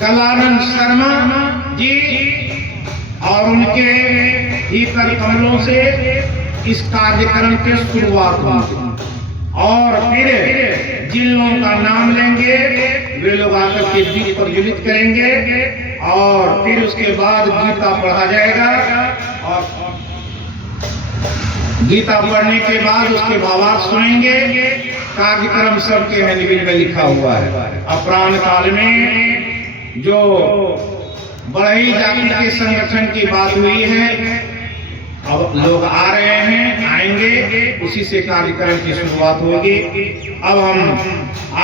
कलानंद शर्मा जी और उनके ही कर कमलों से इस कार्यक्रम की शुरुआत हुई। और फिर जिन लोगों का नाम लेंगे वे लोग आकर के दीप प्रज्वलित करेंगे और फिर उसके बाद गीता पढ़ा जाएगा। और गीता पढ़ने के बाद उसके भावार्थ सुनेंगे। कार्यक्रम सबके हैंडबिल में लिखा हुआ है। अपराह्न काल में जो बढ़ई जाति के संगठन की बात हुई है, अब लोग आ रहे हैं, आएंगे, उसी से कार्यक्रम की शुरुआत होगी। अब हम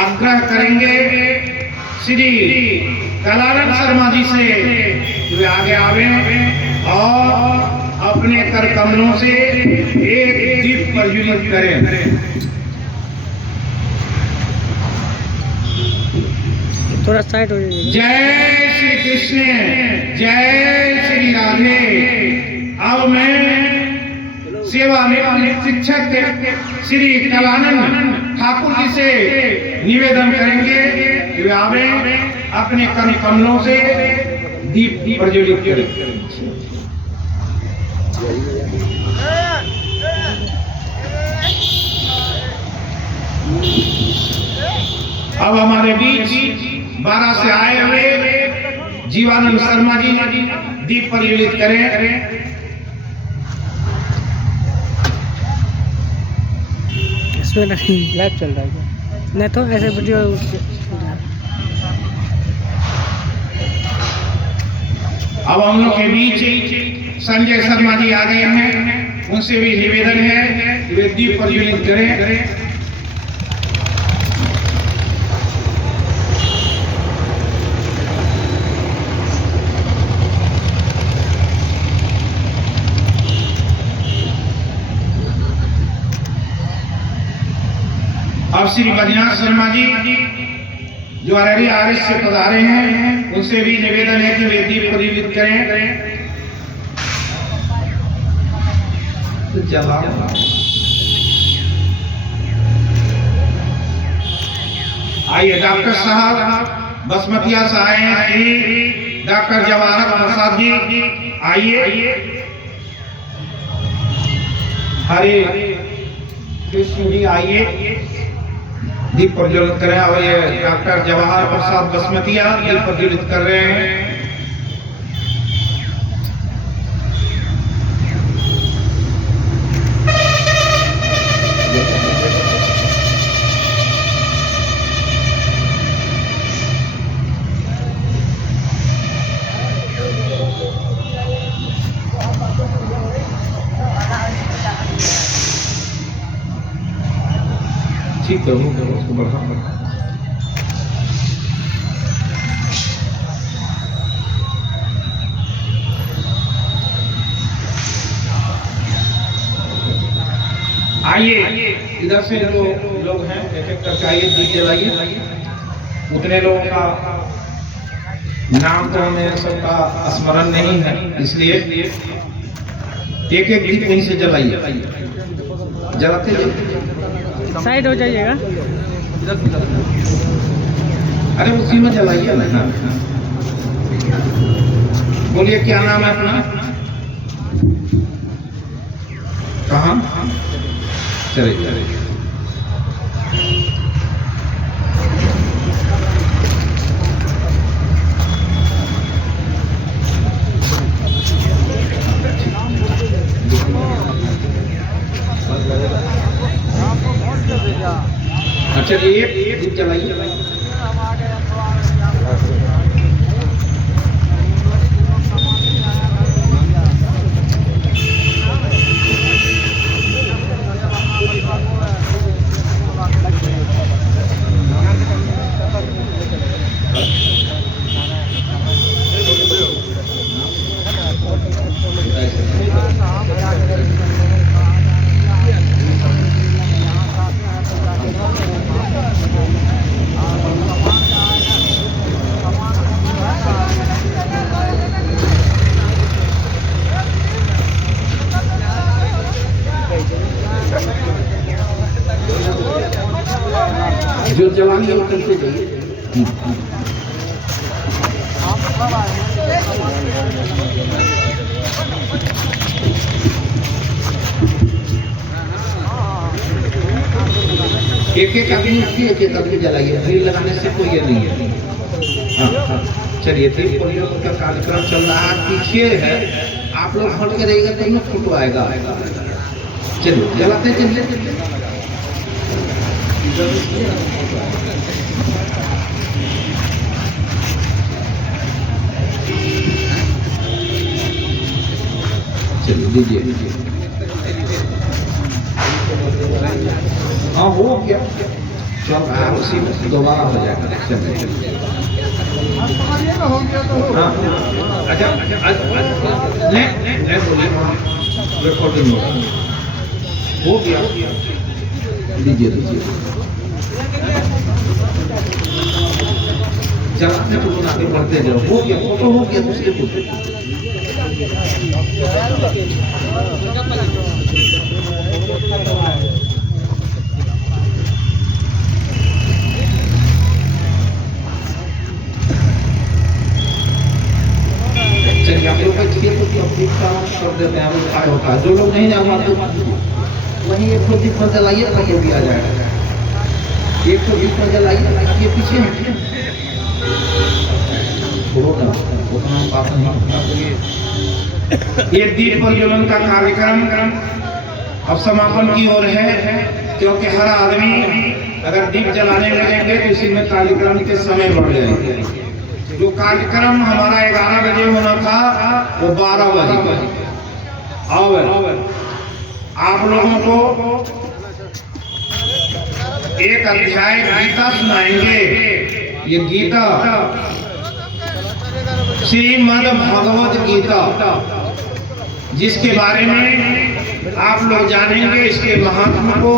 आग्रह करेंगे श्री कलानंद शर्मा जी से वे आगे आवे और अपने कर कमलों से एक दीप प्रज्वलित करें। थोड़ा साइड हो जाइए। जय श्री कृष्ण, जय श्री राधे। अब मैं सेवा में शिक्षक श्री कलानंद ठाकुर जी से निवेदन करेंगे कि वे आवे अपने कर कमलों से दीप प्रज्वलित करें। अब हमारे बीच 12 से आए हुए जीवानंद शर्मा जी दीप प्रज्वलित करें। इसमें नहीं लाइव चल रहा है, नहीं तो ऐसे वीडियो। अब हम लोग के बीच संजय शर्मा जी आ गए हैं, उनसे भी निवेदन है कि वे दीप प्रज्वलित करें। अब श्री बद्रीनाथ शर्मा जी जो अररिया आरएस से पधारे हैं, उनसे भी निवेदन है कि वे दीप प्रज्वलित करें। आइए डॉक्टर साहब बसमतिया से आए हैं, श्री डॉक्टर जवाहर प्रसाद जी आइए। हरे कृष्ण जी आइए, दीप प्रज्वलित करें। और ये डॉक्टर जवाहर प्रसाद बसमतिया दीप प्रज्वलित कर रहे हैं। ठीक है, उसको बढ़ा। आइए इधर से जो लोग हैं एक एक करके आइए, दीप जलाइए। उतने लोगों का नाम तो हमें सबका स्मरण नहीं है, इसलिए एक एक दीप कहीं से जलाइए। जलाते साइड हो जाइएगा। अरे उसी में जलाइए ना। बोलिए क्या नाम है अपना, कहाँ? चलिए अच्छा, ये दीप जलाइए। जो जवान लोग करते जाइए। एक एक आदमी की एक एक आदमी जलाइए, भीड़ लगाने से कोई ये नहीं है। हाँ, चलिए दीप प्रज्वलन का कार्यक्रम चल रहा है, पीछे है, आप लोग हट के रहेगा तो फोटो आएगा। चलिए जलाते चलिए। चलिए दीजिए। हाँ हो गया, चल रहा है, उसी में दोबारा हो जाएगा। हाँ अच्छा नहीं बोलिए, रिकॉर्डिंग हो गया। लीजिए जलाते तो आगे बढ़ते जाओ। हो गया, फोटो हो गया, दूसरे फोटो। आप लोग का खेल को पब्लिक का कर देते हैं, उठाए होता है। जो लोग नहीं जा पाते वहीं एक तो दीप जलाइए, ताकि भी आ जाएगा। एक तो दीप जलाइए, ताकि पीछे उतना बात नहीं। ये दीप प्रज्वलन का कार्यक्रम अब समापन की ओर है, क्योंकि हर आदमी अगर दीप जलाने लगेंगे तो इसी में कार्यक्रम के समय बढ़ जाएंगे। जो कार्यक्रम हमारा 11 बजे होना था वो 12 बजे। और आप लोगों को एक अध्याय गीता सुनाएंगे। ये गीता श्रीमद् भगवत गीता, जिसके बारे में आप लोग जानेंगे इसके महात्मा को।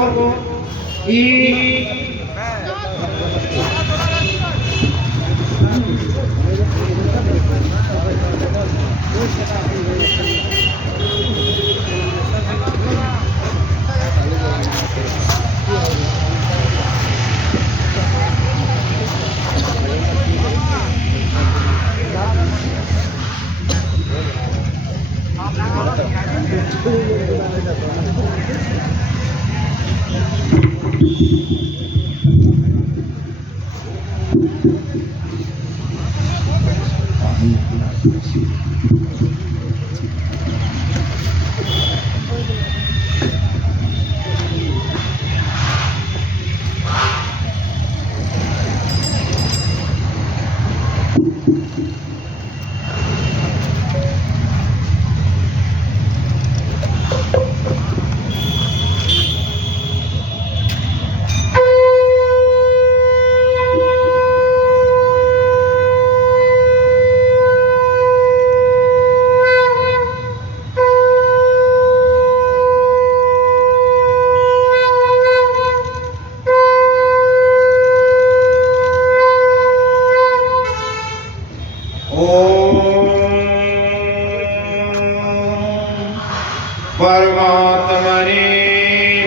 परमात्मने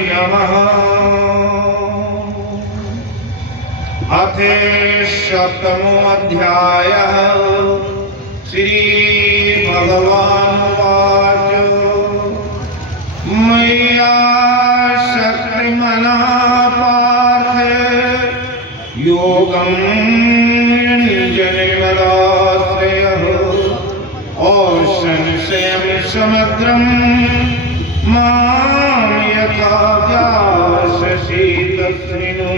नमः। अथ सप्तमो अध्यायः। श्री भगवानुवाच मय्या शक्तिमनः पार्थ योगं जनिमदाश्रयः और संशयं समग्रं मां यथा व्याससि तच्छृणु।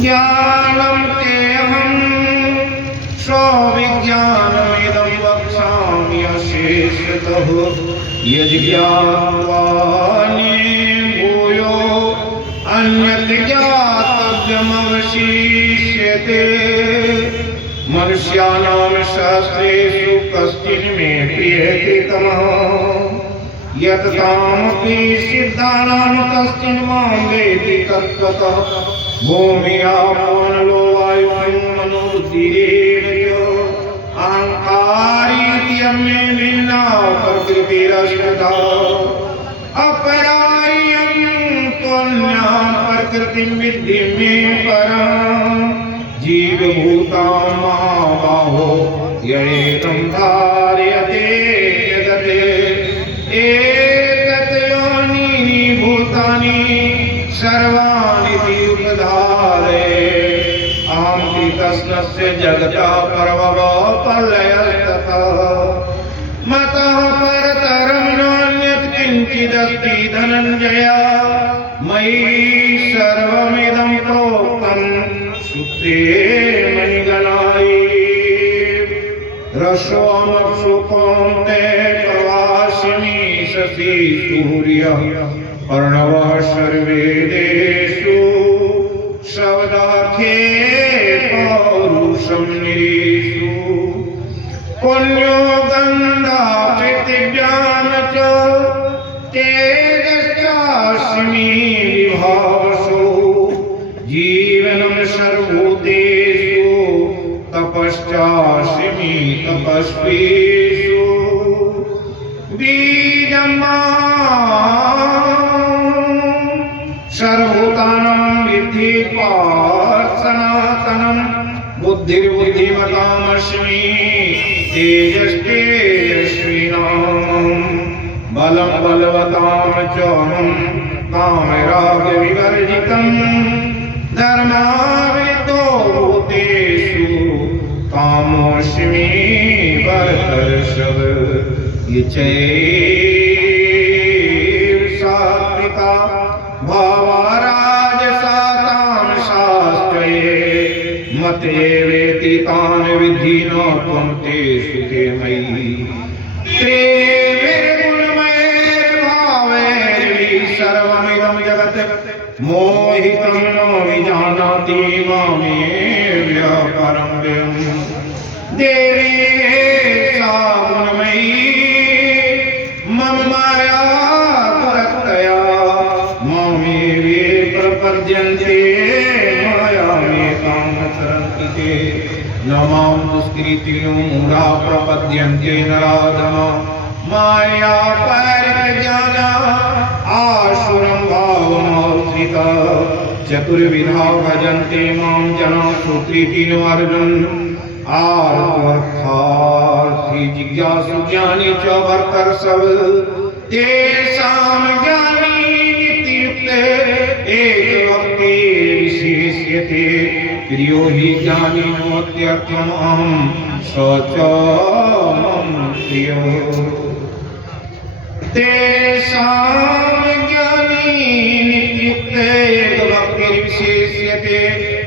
ज्ञानं तेऽहं स्वविज्ञानमिदं वक्ष्यामि अशेषतः यज्ज्ञात्वा भूयो अन्यत् ज्ञातव्यमवशिष्यते। मनुष्याणां शास्त्रेषु कश्चिन्मे प्रियते तमः यत् तामपि सिद्धानां कश्चिन्मां वेति तत्त्वतः। भूमि आपो नलो वायुः मनोबुद्धिरेव च अहङ्कारेति अन्ये भिन्ना प्रकृतिरष्टधा। अपरायं त्वन्यां प्रकृतिं विद्धि मे परम् जीवभूतां महाबाहो यैनं धारयते जगते एतत् योनीनि भूतानि सर्वाणि उपधारे अहं कृतस्नस्य जगतः प्रभवः प्रलयस्ततः मतः परतरं नान्यत् किञ्चिदस्ति धनञ्जय मयि सर्वमिदं प्रोक्तं सूत्रे मणिगणाय रसोऽमक्षुकोऽन्ते प्रवासिनि शशि सूर्यः प्रणवः सर्वे देषु शब्दार्थे पौरुषं निरीषु पुण्यो गन्धा पृथिव्यां च तेजश्चास्मि विभावसो जीवनं सर्वभूतेषु तपश्चास्मि तपस्वीषु बीजं सर्वभूतानां विद्धि पार्थ सनातनं बुद्धिर्बुद्धिमतामस्मि तेजस्तेजस्विनां बलं बलवतां च अहं कामरागविवर्जितं धर्मावृतो भूतेषु कामोऽस्मि भरतर्षभ ये चैव सात्विका भावाराजसातां शास्त्रे मते वेति तान् विद्धि न त्वं तेषु ते मयि त्रिविर्गुणमयैर्भावैर्वि सर्वमिदं जगत् मोहितं न विजानाति मामेव परं व्ययम् देवी सा गुणमयी मम माया दुरत्तया मामेवे प्रपद्यन्ते मायामेतां तरन्ति ते न मां दुष्कृतिनो मूढा प्रपद्यन्ते नराधमा माया परिज्ञाना आसुरं भावमाश्रिता चतुर्विधा भजन्ते मां जना सुकृतिनो अर्जुन आर्तार्थी जिज्ञासु ज्ञानी च भर्तर्षभ तेषां ज्ञानी नित्युक्ते एकभक्ति विशेष्यते प्रियो हि ज्ञानिनोत्यर्थमहं स च मम प्रियो तेषां ज्ञानी नित्युक्ते एकभक्ति विशेष्यते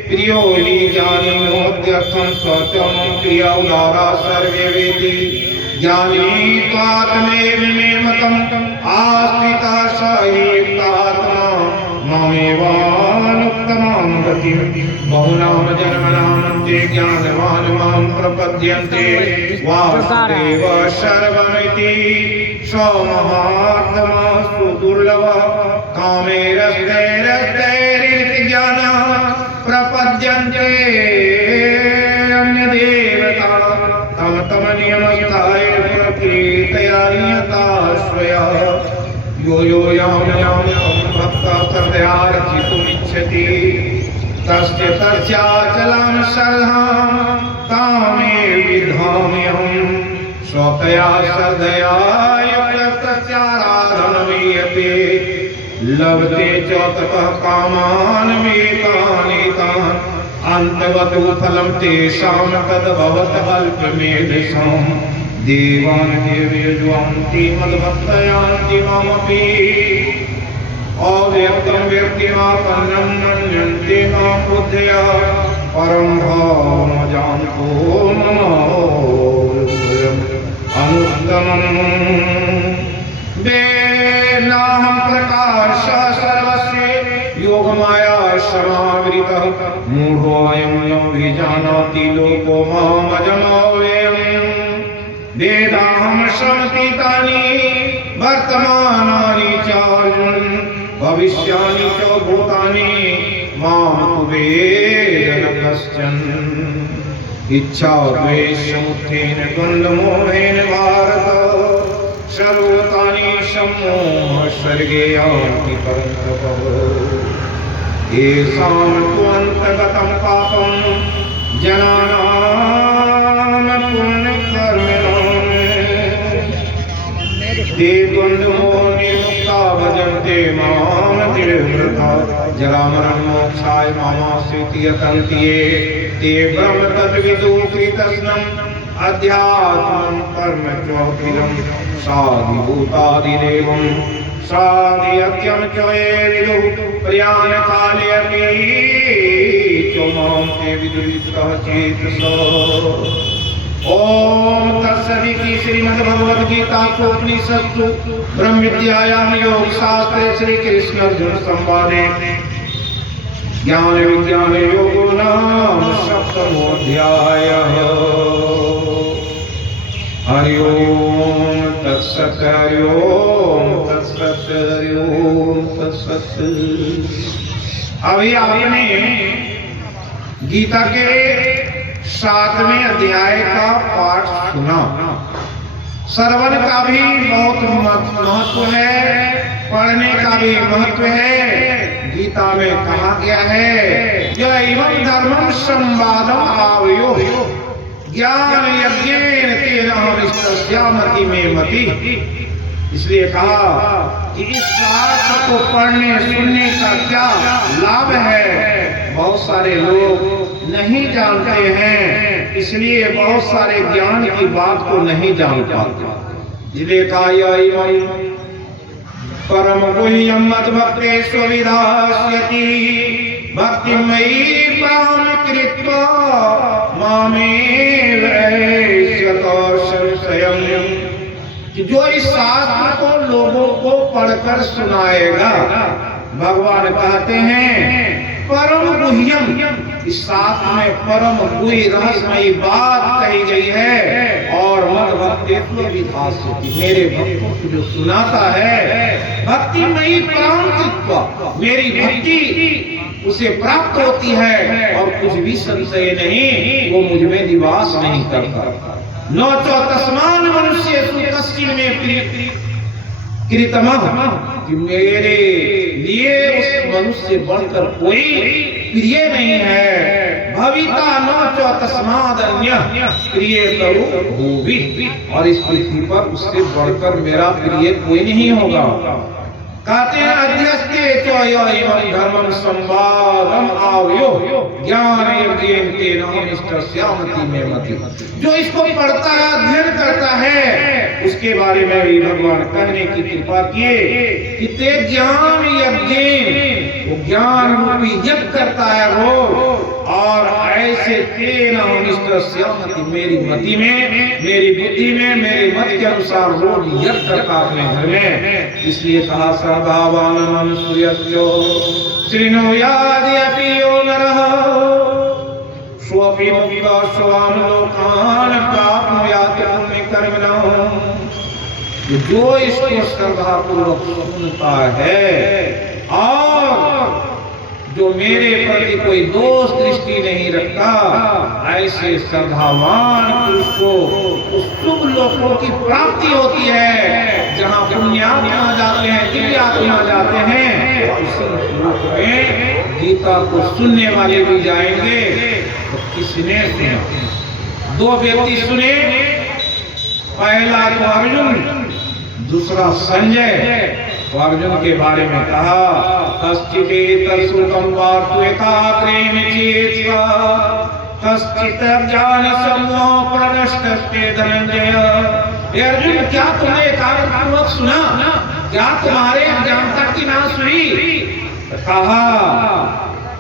प्रियो हि ज्ञानिनोत्यर्थं स च मम प्रिया उदारा सर्वे वेति ज्ञानी त्वात्मैव मे मतम् आस्थिता स हि युक्तात्मा मामेवानुत्तमां गतिं बहुनाम जन्मनां ते ज्ञानवान् मां प्रपद्यन्ते वासुदेव सर्वमिति स महात्मा सुदुर्लभः कामैरस्तैरस्तैरिति ज्ञानः प्रपद्यन्ते अन्यदेवता तम तम नियमस्थाय प्रकृतया नियताश्रया यो यो यां यां भक्तः श्रद्धयार्चितुमिच्छति तस्य तस्याचलां श्रद्धां तामेव विद्धाम्यहं स्वतया श्रद्धया युक्तस्याराधनमीयते लभते च ततः कामान् मेतानेतान् अन्तवतो फलं तेषां तद्भवत अल्पमेधसां देवान् देवयज्वान्ति मद्भक्तयान्ति मामपि अव्यक्तं व्यक्तिमापन्नं मन्यन्ते मां बुद्धया परं भावमजान्तो मम अनुत्तमम् वेदाहं प्रकाशः सर्वस्य योगमाया समावृतः मूढोऽयं न विजानाति लोको मामजमव्ययम् वेदाहं समतीतानि वर्तमानानि च अर्जुन भविष्यानि च भूतानि मां तु वेद न कश्चन इच्छा द्वेषमुत्थेन द्वन्द्वमोहेन भारत सर्वतानि सम्मोह स्वर्गे यान्ति परन्तप येषां तु अन्तगतं पापं जनानाम पुण्य कर्मणाम ते द्वंद्वमोहि मुक्ता भजन्ते माम तिरवृथा जरामरणं मोक्षाय मामाश्रित्य यतन्ति ये ते ब्रह्म तद्विदु कृतस्नं अध्यात्मं कर्म चोखिलं साधिभूतादिदेवं साधियत्यं च ये विदुः प्रयाणकाले अपि च मां ते विदुरितः चेतसः। ओम तत्सदिति श्रीमद्भगवद्गीता उपनिषत्सु ब्रह्म विद्यायां योग शास्त्रे श्री कृष्ण अर्जुन संवादे ज्ञान विज्ञान योगो नाम सप्तमोऽध्यायः। हरि ओम तत्सत् हरि ओम तत्सत् हरि ओम तत्सत्। अभी आपने गीता के 7वें अध्याय का पाठ सुना। श्रवण का भी बहुत महत्व है, पढ़ने का भी महत्व है। गीता में कहा गया है एवं धर्मम संवादम आवयो ज्ञान यज्ञेन तेन हविष्यस्यामति में मति। इसलिए कहा कि इस शास्त्र को पढ़ने सुनने का क्या लाभ है, बहुत सारे लोग नहीं जानते हैं, इसलिए बहुत सारे ज्ञान की बात को नहीं जान पाते। इसलिए कहा परम गुह्यम मद्भक्ते स्वविधास्यति भक्तिमयी पाम कृत्वा मामेव ऐष्यतो संशयम्। जो इस शास्त्र को लोगों को पढ़कर सुनाएगा, भगवान कहते हैं परम गुह्यम, इस शास्त्र में परम गुह्य रहस्यमयी बात कही गई है। और मद भक्तित्व विधास्यति, मेरे भक्तों को जो सुनाता है भक्तिमयी परम कृत्व, मेरी भक्ति उसे प्राप्त होती है और कुछ भी संशय नहीं, वो मुझ में निवास नहीं करता। न चो तस्मान मनुष्य कश्चिन में कृतमः, कि मेरे लिए उस मनुष्य बढ़कर कोई प्रिय नहीं है। भविता न चो तस्मादन्य प्रिय करो भूवि, और इस पृथ्वी पर उससे बढ़कर मेरा प्रिय कोई नहीं होगा। कहते हैं अध्यस्ते चो एवं धर्मम संवादम आवयो ज्ञान यज्ञेन तेन हविष्यस्यामति में मति। जो इसको पढ़ता है, अध्ययन करता है, उसके बारे में भी भगवान कहने की कृपा किए कि ते ज्ञान यज्ञेन, वो ज्ञान रूपी यज्ञ करता है वो, और ऐसे तेन हविष्यस्यामति, मेरी मति में, मेरी बुद्धि में, मेरे मत के अनुसार रोज यज्ञ करता अपने घर में। इसलिए कहा श्रद्धावान सूर्यो श्रृणुयादपि यो नरः स्वपि मुक्तो स्वाम लोकान प्राप्नुयात् पुण्यकर्मणः। जो इसको श्रद्धापूर्वक सुनता है और जो मेरे प्रति कोई दोष दृष्टि नहीं रखता, ऐसे श्रद्धावान पुरुष को उस शुभ लोकों की प्राप्ति होती है, जहाँ पुण्यात्मा जाते हैं, दिव्यात्मा जाते हैं। उसी लोक में गीता को सुनने वाले भी जाएंगे। तो किसने सुना? दो व्यक्ति सुने, पहला तो अर्जुन, दूसरा संजय। तो अर्जुन के बारे में कहा कश्चिदेतत्सुतं वार्तुयताग्रेम चेत्वा कश्चित् ज्ञानसम्मोह प्रणष्टस्ते धनंजय। अर्जुन, क्या तुमने एकाग्रपूर्वक सुना? क्या तुम्हारे अज्ञानता की नाश हुई? कहा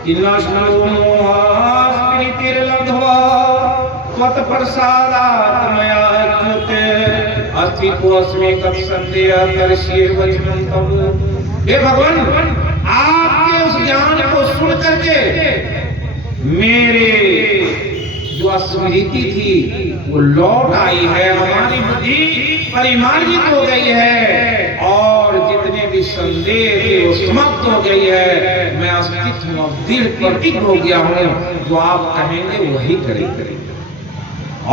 कि नष्टो मोहास्मृतिर्लब्ध्वा त्वत्प्रसादात् मया च्युते अस्तित्वस्मि तत्सन्देह करिष्ये वचनं तव। हे भगवान, आपके उस ज्ञान को सुन करके मेरे जो स्मृति थी वो लौट आई है, हमारी बुद्धि परिमार्जित हो गई है, और जितने भी संदेह थे वो समाप्त हो गई है। मैं अस्तित्व में दृढ़ प्रतीक हो गया हूँ, जो आप कहेंगे वही करेंगे।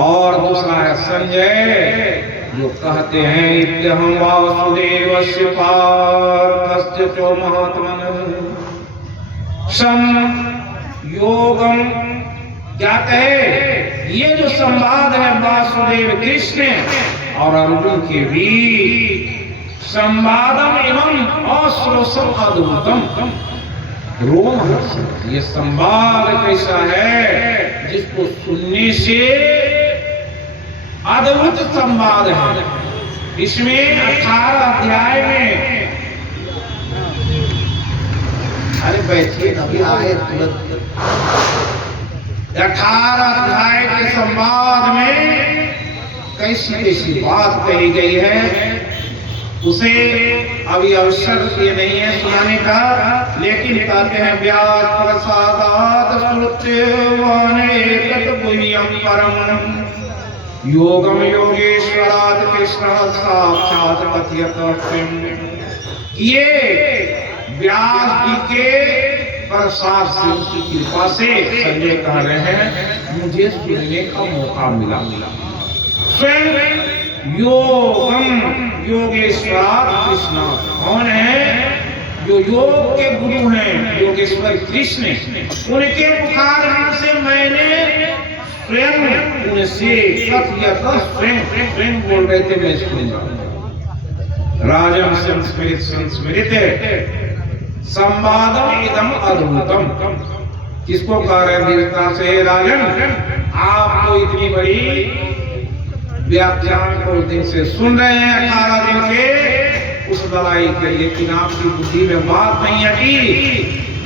और दूसरा है संजय, जो कहते हैं इत्यहं वासुदेवस्य पार्थस्य चो महात्मनः सं योगं क्या कहे, ये जो संवाद है वासुदेव कृष्ण और अर्जुन के बीच, संवादम एवं अश्रोषम अद्भुतम रोमहर्षक। ये संवाद कैसा है जिसको सुनने से अद्भुत संवाद है। इसमें 18 अध्याय में, अरे बैठिए अभी आए तुरंत, 18 अध्याय के संवाद में कैसी कैसी बात कही गई है, उसे अभी अवसर ये नहीं है सुनाने का, लेकिन कहते हैं व्यास प्रसादात श्रुत्यवानेकत गुह्यम परम योगम योगेश्वरात् कृष्ण साक्षात् कथयत। ये व्यास जी के प्रसाद से, उनकी कृपा से संजय कह रहे हैं मुझे सुनने का मौका मिला। स्वयं योगम योगेश्वर कृष्ण कौन है, जो योग के गुरु हैं योगेश्वर कृष्ण, उनके मुखारविंद से मैंने स्वयं उनसे स्वयं बोल रहे थे, मैं सुनूंगा। राजन संस्मृत संस्मृत संवादम इदम अद्भुतम। किसको कह रहे वीरता से, राजन आप तो इतनी बड़ी व्याख्यान को दिन से सुन रहे हैं, 18 दिन के उस लड़ाई के, लेकिन आपकी बुद्धि में बात नहीं आती।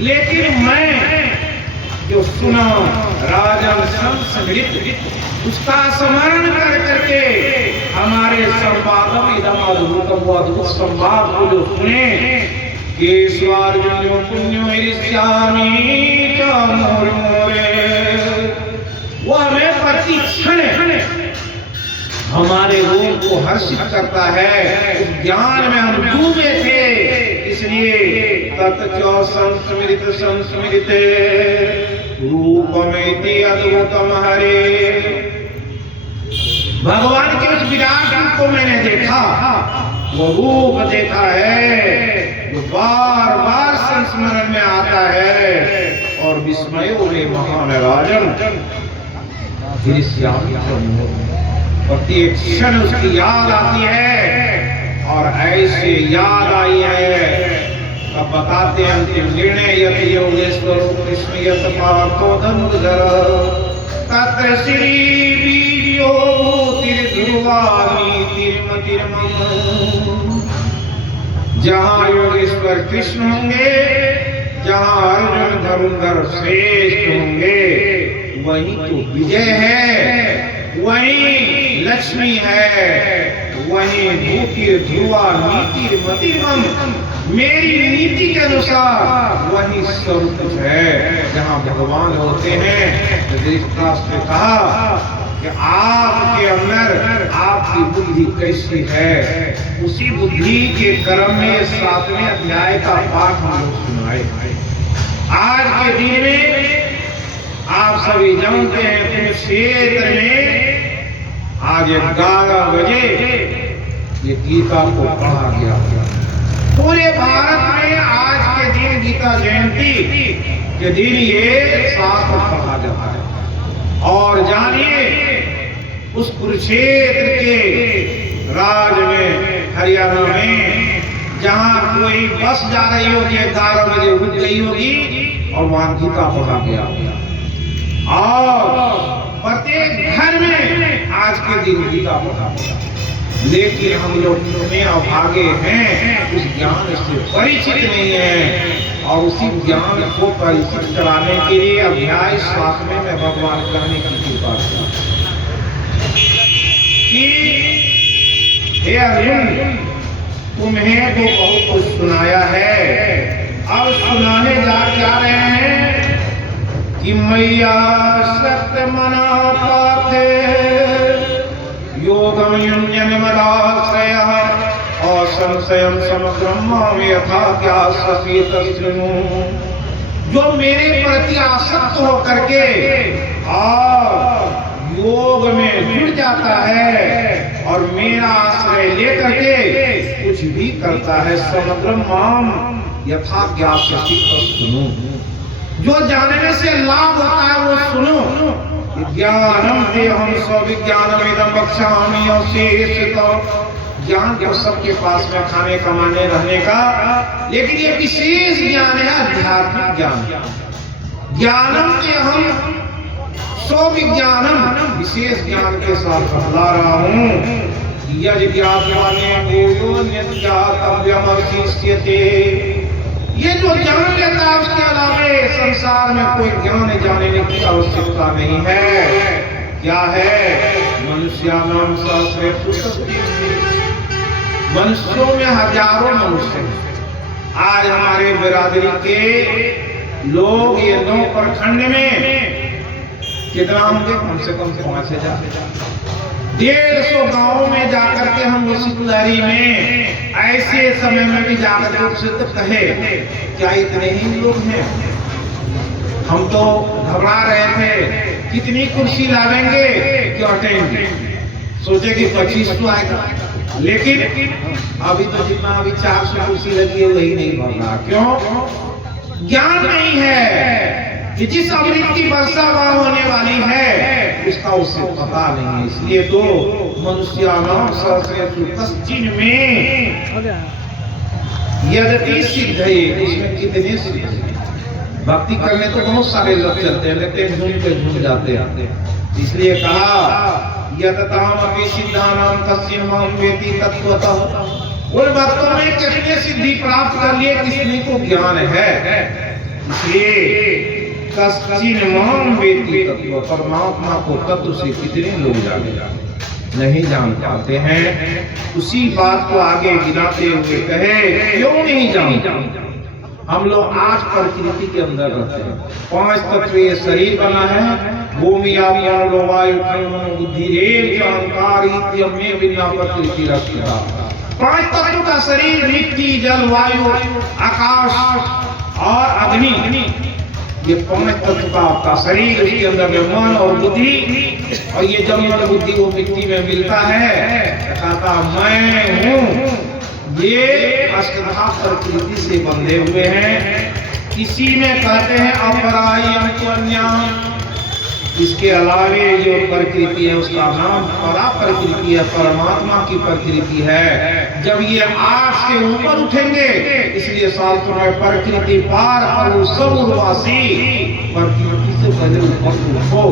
लेकिन मैं जो सुना राजन संस्मृत, उसका स्मरण कर करके हमारे संवादम इदम अद्भुतम, वो अद्भुत संवाद को जो सुने, केशवार्जुन्यो पुण्यो हरिष्यामि च मोरे मोरे, वो हमें प्रति क्षण हमारे रूह को हर्षित करता है। उस ज्ञान में हम डूबे थे, इसलिए तत्चो संस्मृत संस्मृत रूपमेति अद्भुतम हरे। भगवान के उस विराट रूप को मैंने देखा, वो रूप देखा है जो बार बार संस्मरण में आता है और विस्मय उड़े महान राजन प्रत्येक क्षण उसकी याद आती है। और ऐसे याद आई है तब बताते हैं अंतिम निर्णय, यति योगेश्वर कृष्ण यत पार्थो धनुर्धर तत्र श्री वीर्यो तिर्ध्रुवामी तिर्मतिर्मम। जहाँ योगेश्वर कृष्ण होंगे, जहाँ अर्जुन धनुर्धर श्रेष्ठ होंगे, वही तो विजय है, वही लक्ष्मी है, वही भूति ध्रुवा नीति मतिमम, मेरी नीति के अनुसार वही सब कुछ है। जहाँ भगवान होते हैं, धृतराष्ट्र ने कहा कि आपके अंदर आपकी बुद्धि कैसी है, उसी बुद्धि के क्रम में 7वें अध्याय का पाठ हम लोग सुनाए। आज के दिन में आप सभी जानते हैं क्षेत्र में आज 11 बजे ये गीता को पढ़ा गया। पूरे भारत में आज के दिन गीता जयंती के दिन ये शास्त्र पढ़ा जाता है। और जानिए उस कुरुक्षेत्र के राज में, हरियाणा में, जहाँ कोई बस जा रही होगी 11 बजे उठ गई होगी और वहां गीता पढ़ा गया। और प्रत्येक घर में आज के दिन गीता पढ़ा गया। लेकिन हम लोग इतने अभागे हैं, उस ज्ञान से परिचित नहीं है। और उसी ज्ञान को परिचित कराने के लिए अध्याय 7वें में भगवान कहने की कृपा कि हे अर्जुन, तुम्हें तो बहुत कुछ सुनाया है, अब सुनाने जा रहे हैं कि मैया सत्य मना पाते योगम युञ्जन मदाश्रयः असंशयं समग्रं मां यथा ज्ञास्यसि तस्मृणु। जो मेरे प्रति आसक्त होकर के योग में जुड़ जाता है और मेरा आश्रय लेकर के कुछ भी करता है, समग्र माम यथा ज्ञास्यसि तस्मृणु, जो जानने से लाभ होता है वो सुनो। ज्ञानम देहम स्विज्ञानम इदम वक्ष्यामि अशेषितो। ज्ञान तो सबके पास में खाने कमाने रहने का, लेकिन ये विशेष ज्ञान है आध्यात्मिक ज्ञान। ज्ञानम देहम स्विज्ञानम, विशेष ज्ञान के साथ बतला रहा हूँ। यज्ञ ज्ञातवाने भूयो नित्यातव्यम अवशिष्यते। ये जो जान लेता है उसके अलावे संसार में कोई ज्ञान जानने की आवश्यकता नहीं है। क्या है? मनुष्यानाम सहस्रेषु, मनुष्यों में हजारों मनुष्य हैं। आज हमारे बिरादरी के लोग ये 9 प्रखंड में कितना होंगे? कम से कम 5,000। 150 गाँव में जाकर के हम उस लहरी में ऐसे समय में भी जाकर के उससे तो कहे क्या इतने ही लोग हैं? हम तो घबरा रहे थे कितनी कुर्सी लावेंगे कि हटेंगे, सोचे कि 25 तो आएगा, लेकिन अभी तो जितना अभी 400 कुर्सी लगी है वही नहीं भर रहा। क्यों? ज्ञान नहीं है कि जिस अमृत की वर्षा वहां होने वाली है उसका उसे पता नहीं है। इसलिए तो मनुष्यानाम सहस्रेषु कश्चिन में यद्यपि सिद्ध है, उसमें कितने सिद्ध है। भक्ति करने तो बहुत सारे लोग चलते हैं, लेकिन झूम के झूम जाते हैं। इसलिए कहा यतताम अपि सिद्धानाम कश्चिन मां वेति तत्वतः। उन भक्तों ने कितने सिद्धि प्राप्त कर लिए, किसने को ज्ञान है। इसलिए कश्चिन मां वेति तत्व, परमात्मा को तत्व से कितने लोग नहीं जान पाते हैं। उसी बात को आगे गिनाते हुए कहे क्यों नहीं जानते? हम लोग आज प्रकृति के अंदर रहते हैं। 5 तत्व ये शरीर बना है, भूमि आकाश वायु मन बुद्धि रेव अहंकार में बिना प्रकृति रखता। 5 तत्वों का शरीर मिट्टी जल वायु आकाश और अग्नि, ये 5 तत्व का आपका शरीर, उसके अंदर में मन और बुद्धि, और ये जब मन बुद्धि वो मिट्टी में मिलता है कहता मैं हूँ। ये अष्टधा प्रकृति से बंधे हुए हैं। इसी में कहते हैं अपरायम अन्याम। इसके अलावे जो प्रकृति है उसका नाम परा प्रकृति है, परमात्मा की प्रकृति है। जब ये आठ से ऊपर उठेंगे, इसलिए शास्त्रों में प्रकृति पार और सब उर्वासी, प्रकृति से पहले ऊपर उठो।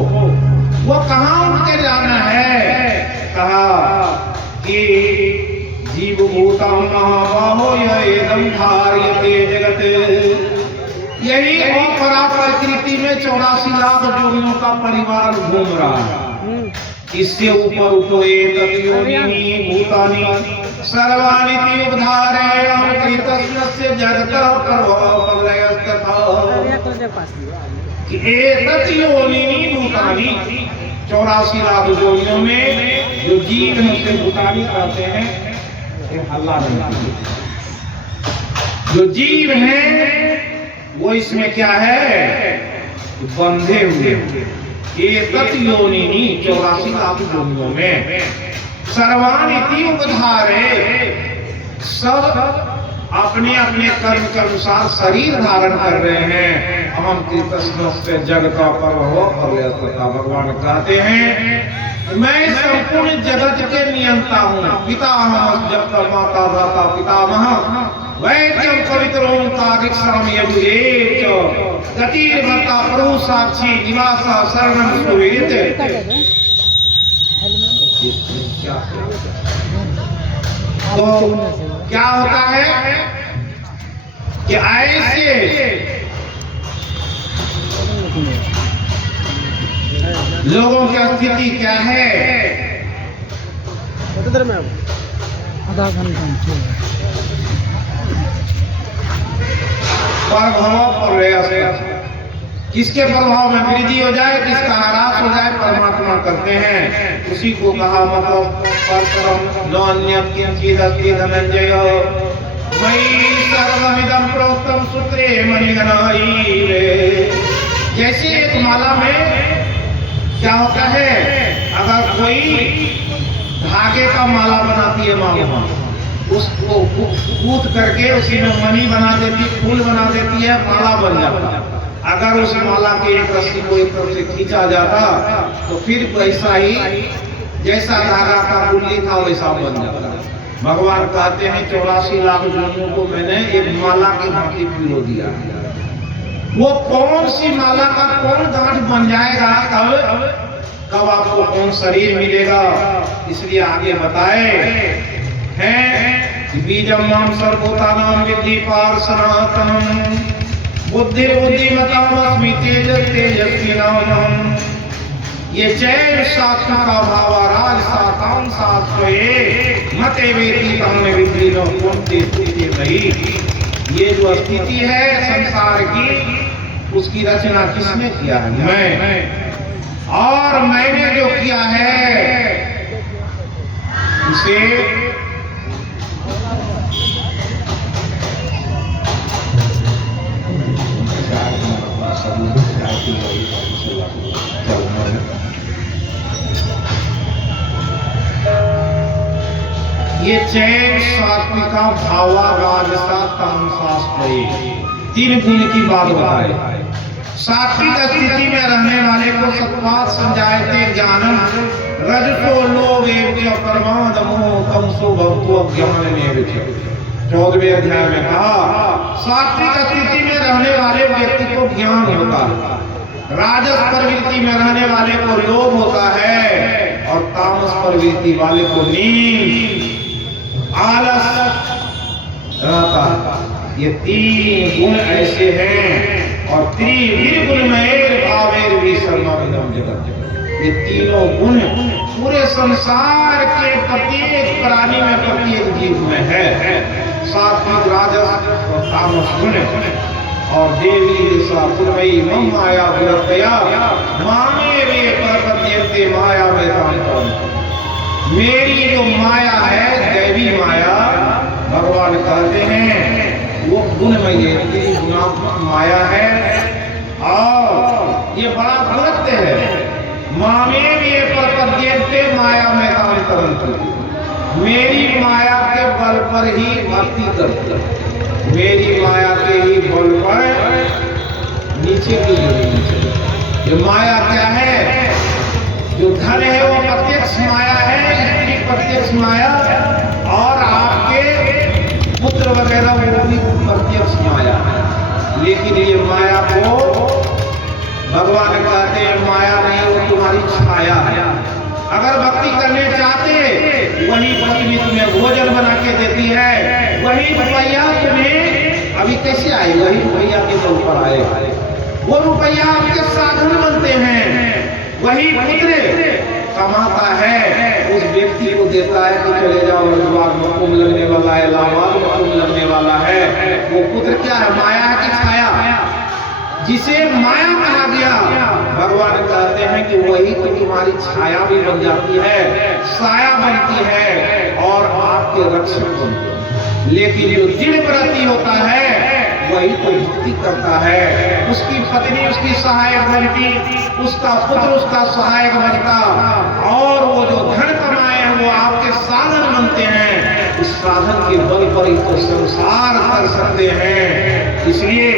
वो कहाँ उठ के जाना है? कहा कि जीव भूता महाबाहो यदम धार्यते जगत। यही अपरा प्रकृति में 84 लाख योनियों का परिवार घूम रहा है। इससे ऊपर उठो योनिनी भूतानि सर्वाणि उद्धारयं कृतस्य जगतः प्रलयस्तथा। एतत् योनिनी भूतानि 84 लाख योनियों में जो जीव हैं उसे भूतानी कहते हैं। अल्लाह जो जीव हैं वो इसमें क्या है? बंधे हुए। एतत् योनिनी 84 लाख योनियों में सर्वानिति उपधारे, सब अपने अपने कर्म के अनुसार शरीर धारण कर रहे हैं। अहम कृतस्मस्य जगत प्रलयस्तथा। भगवान कहते हैं मैं संपूर्ण जगत के नियंता हूँ। पिता हम जब तक माता दाता पितामह वैद्यम पवित्र ओंकार गतिर्भर्ता प्रभु साक्षी निवास शरणं सुवेद। तो क्या होता है कि ऐसे लोगों की स्थिति क्या है? आधा घंटा किसके प्रभाव में वृद्धि हो जाए, किसका ह्रास हो जाए, परमात्मा करते हैं। उसी को कहा मतलब परम न अन्य किंचिदस्ति धनंजय मयि सर्वमिदं प्रोक्तम सूत्रे मणिगणाईरे। जैसे एक माला में क्या होता है, अगर कोई धागे का माला बनाती है माला, उसको गूंथ करके उसी में मणि बना देती, फूल बना देती है, माला बन जाता है। अगर उस माला के एक रस्सी को एक तरफ से खींचा जाता तो फिर वैसा ही जैसा धागा का गुल्ली था वैसा बन जाता। भगवान कहते हैं 84 लाख जोनियों को मैंने एक माला की भांति पिरो दिया। वो कौन सी माला का कौन गांठ बन जाएगा, कब आपको कौन शरीर मिलेगा, इसलिए आगे बताए हैं बीजम माम सर्वभूतानां विद्धि पार सनातनम बुद्धि बुद्धिमतामस्मि तेजस तेजस्विनाम। ये चैन शास्त्र का भावाराज साताम शास्त्रे मते वेति तम विद्धि न कुंते तुते नहीं। ये जो स्थिति है संसार की, उसकी रचना किसने किया है? मैं। और मैंने जो किया है उसे ये चैन सात्विका भावा राजसा तामसा तीन गुण की बात बताए। सात्विक स्थिति में रहने वाले को सत्वात् संजायते ज्ञानम रजतो लोभ एवं प्रमाद मोह तमसो भवतो अज्ञान में। 14वें अध्याय में कहा सात्विक स्थिति में रहने वाले व्यक्ति को ज्ञान होता है, राजस प्रवृत्ति में रहने वाले को लोभ होता है और तामस प्रवृत्ति वाले को नींद आलस रहता है। ये तीन गुण ऐसे हैं और त्रिविर्गुणमय भावेर भी सर्वविदम जगत। ये तीनों गुण पूरे संसार के प्रत्येक प्राणी में प्रत्येक जीव में है। सात्विक राजस और तामस गुण और देवी सात्विक मम माया विरक्तया मामे वे प्रपद्यन्ते माया में तांतम। मेरी जो माया है दैवी माया, भगवान कहते हैं वो गुणमय है, गुणात्मक माया है और ये बड़ा गुणत्य है। मामे ये प्रपद्यन्ते माया में काम करते, मेरी माया के बल पर ही भक्ति करते, मेरी माया के ही बल पर नीचे की जरूरत। ये माया क्या है? जो धन है वो प्रत्यक्ष माया है, स्त्री प्रत्यक्ष माया, और आपके पुत्र वगैरह वो भी प्रत्यक्ष माया है। लेकिन ये माया को भगवान कहते हैं माया नहीं, वो तुम्हारी छाया है। अगर भक्ति करने चाहते वही पत्नी तुम्हें भोजन बना के देती है, वही रुपया तुम्हें अभी कैसे आए, वही रुपया के बल पर आए, वो रुपया आपके साधन बनते हैं। वही पुत्र कमाता है, उस व्यक्ति को देता है कि चले जाओ रजवार में कुंभ लगने वाला है, लावाद में कुंभ लगने वाला है। वो पुत्र क्या है? माया है कि छाया? जिसे माया कहा गया, भगवान कहते हैं कि वही तो तुम्हारी छाया भी बन जाती है, साया बनती है और आपके रक्षक बनते हैं। लेकिन जो दृढ़ व्रती होता है वही तो भक्ति करता है, उसकी पत्नी उसकी सहायक बनती, उसका पुत्र उसका सहायक बनता, और वो जो धन कमाए हैं वो आपके साधन बनते हैं। उस साधन के बल पर ही तो संसार कर सकते हैं। इसलिए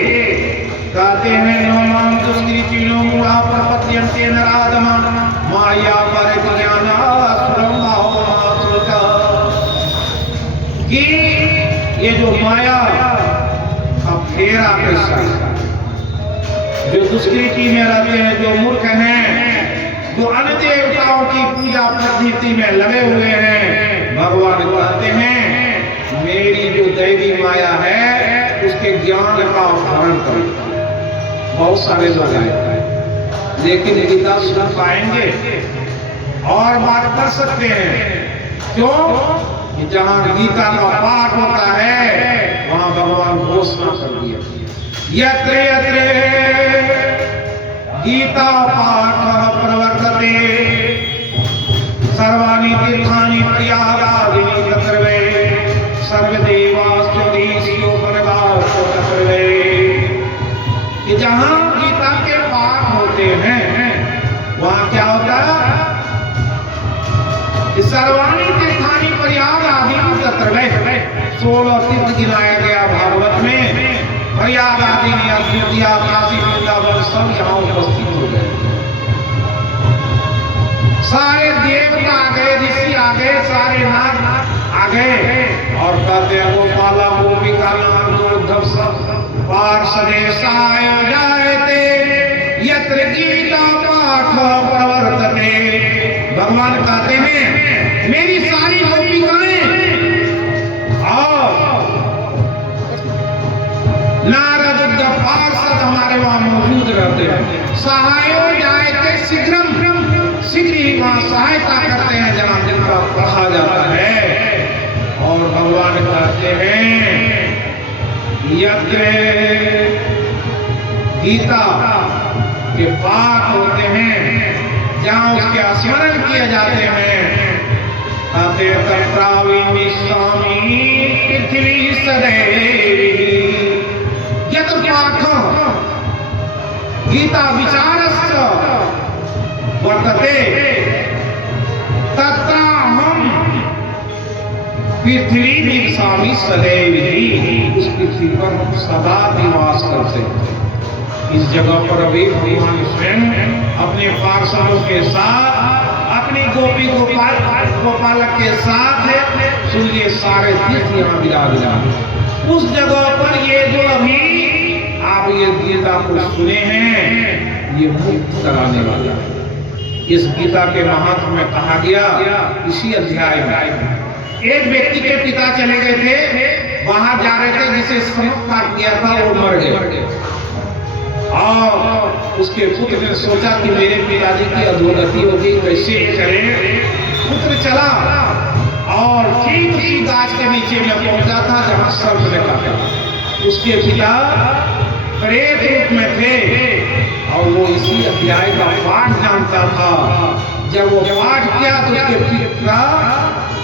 कहते हैं नोमाम दुष्कृति नो मूढ़ा प्रपद्यन्ते नराधमा माया पर ज्ञानासुरम भावमासुरता। कि ये जो माया का फेरा कैसा है, जो दुष्कृति में रहते हैं, जो मूर्ख हैं, जो अन्य देवताओं की पूजा पद्धति में लगे हुए हैं, भगवान कहते हैं मेरी जो दैवी माया है उसके ज्ञान का अपहरण कर। बहुत सारे लोग आए लेकिन गीता सुन पाएंगे और बात कर सकते हैं। क्यों? जहां गीता का पाठ होता है वहां भगवान घोषणा कर दिया यत्र यत्र गीता पाठ प्रवर्तते सर्वाणि तीर्थानि प्रयागादीनि तत्रवे सर्वदेवास्त्वधीशो परगास्त्व तत्रवे। कि जहां गीता के पाठ होते हैं वहां क्या होता है कि सर्वाणि तीर्थानि प्रयागादीनि तत्रवे। 16 तीर्थ गिनाया गया भागवत में, प्रयागादीनि अयोध्या काशी वृंदावन जहां उपस्थित हो गए। सारे देवता आ गए, ऋषि आ गए, सारे नाग आ गए और कहते हैं गोपाला गोपिका नाम सब पार्षदेशाय जायते यत्र गीता पाठ प्रवर्तते। भगवान कहते हैं मेरी सारी गोपिकाएं और नारद पार्षद हमारे वहां मौजूद रहते हैं। सहायो जायते शीघ्रम, शीघ्र ही वहां सहायता करते हैं जहां जिनका पढ़ा जाता है। और भगवान कहते हैं यज्ञ गीता के पाठ होते हैं, जहां उसके स्मरण किए जाते हैं। कहते तत्राविनी स्वामी पृथ्वी सदैवी यत् पाठ गीता विचारश्च वर्तते तत्र हम पृथ्वी निवासी सदैव ही, उस पृथ्वी पर हम सदा निवास करते हैं। इस जगह पर अभी भगवान स्वयं अपने पार्षदों के साथ, अपनी गोपी गोपालक के साथ सुनिए सारे तीर्थ यहाँ विराजमान। उस जगह पर ये जो अभी आप ये गीता को सुने हैं, ये मुक्त कराने वाला है। इस गीता के महात्म्य में कहा गया इसी अध्याय में, एक व्यक्ति के पिता चले गए थे, वहां जा रहे थे, जिसे संस्कार किया था वो मर गए और उसके पुत्र ने सोचा कि मेरे पिताजी की अधोगति होगी, कैसे करें। पुत्र चला और ठीक उसी गाछ के नीचे में पहुंचा था जहां सर्प ने काटा। उसके पिता प्रेत रूप में थे और वो इसी अध्याय का पाठ जानता था। जब वो पाठ किया तो उसके पिता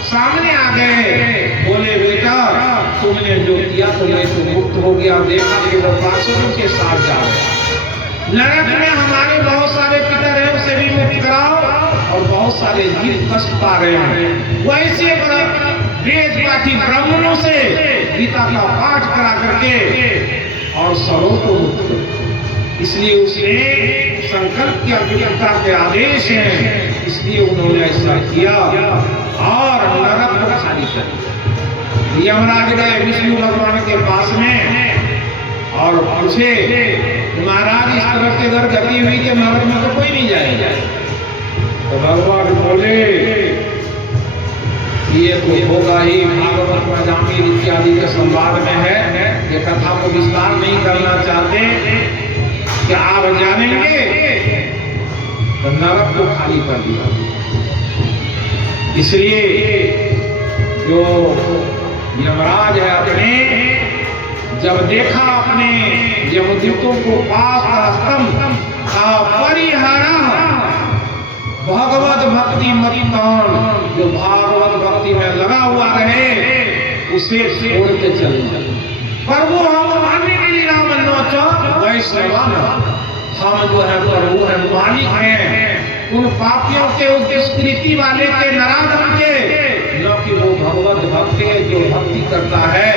सामने आ गए, बोले बेटा तुमने जो किया तो मैं तो मुक्त हो गया। देखा कि वो पार्षदों के साथ जा रहा। नरक में हमारे बहुत सारे पितर हैं, उसे भी मुक्त कराओ। और बहुत सारे जीव कष्ट पा रहे हैं, वैसे वेद पाठी ब्राह्मणों से गीता का पाठ करा करके और सबों को मुक्त करो। इसलिए उसने संकल्प किया, पिता के आदेश हैं, इसलिए उन्होंने ऐसा किया और नरक को खाली कर दिया। यमराज गए विष्णु भगवान के पास में और पूछे महाराज इस तरह के अगर गति हुई कि नरक में तो कोई नहीं जाएगा। तो भगवान बोले ये तो होगा ही, भागवत में जामी इत्यादि के संवाद में है। ये कथा को विस्तार नहीं करना चाहते कि आप जानेंगे। तो नरक को खाली कर दिया। इसलिए जो यमराज है अपने जब देखा अपने यमदूतों को पास हस्तम परिहरा भगवत भक्ति मतिमान, जो भागवत भक्ति में लगा हुआ रहे उसे छोड़ के चले जाए। पर वो हम मानने के लिए राम वैष्णवान, हम जो है प्रभु है, मालिक हैं उन पापियों के, उस दुष्कृति वाले के, नराधम के, न कि वो भगवत भक्त है जो भक्ति करता है,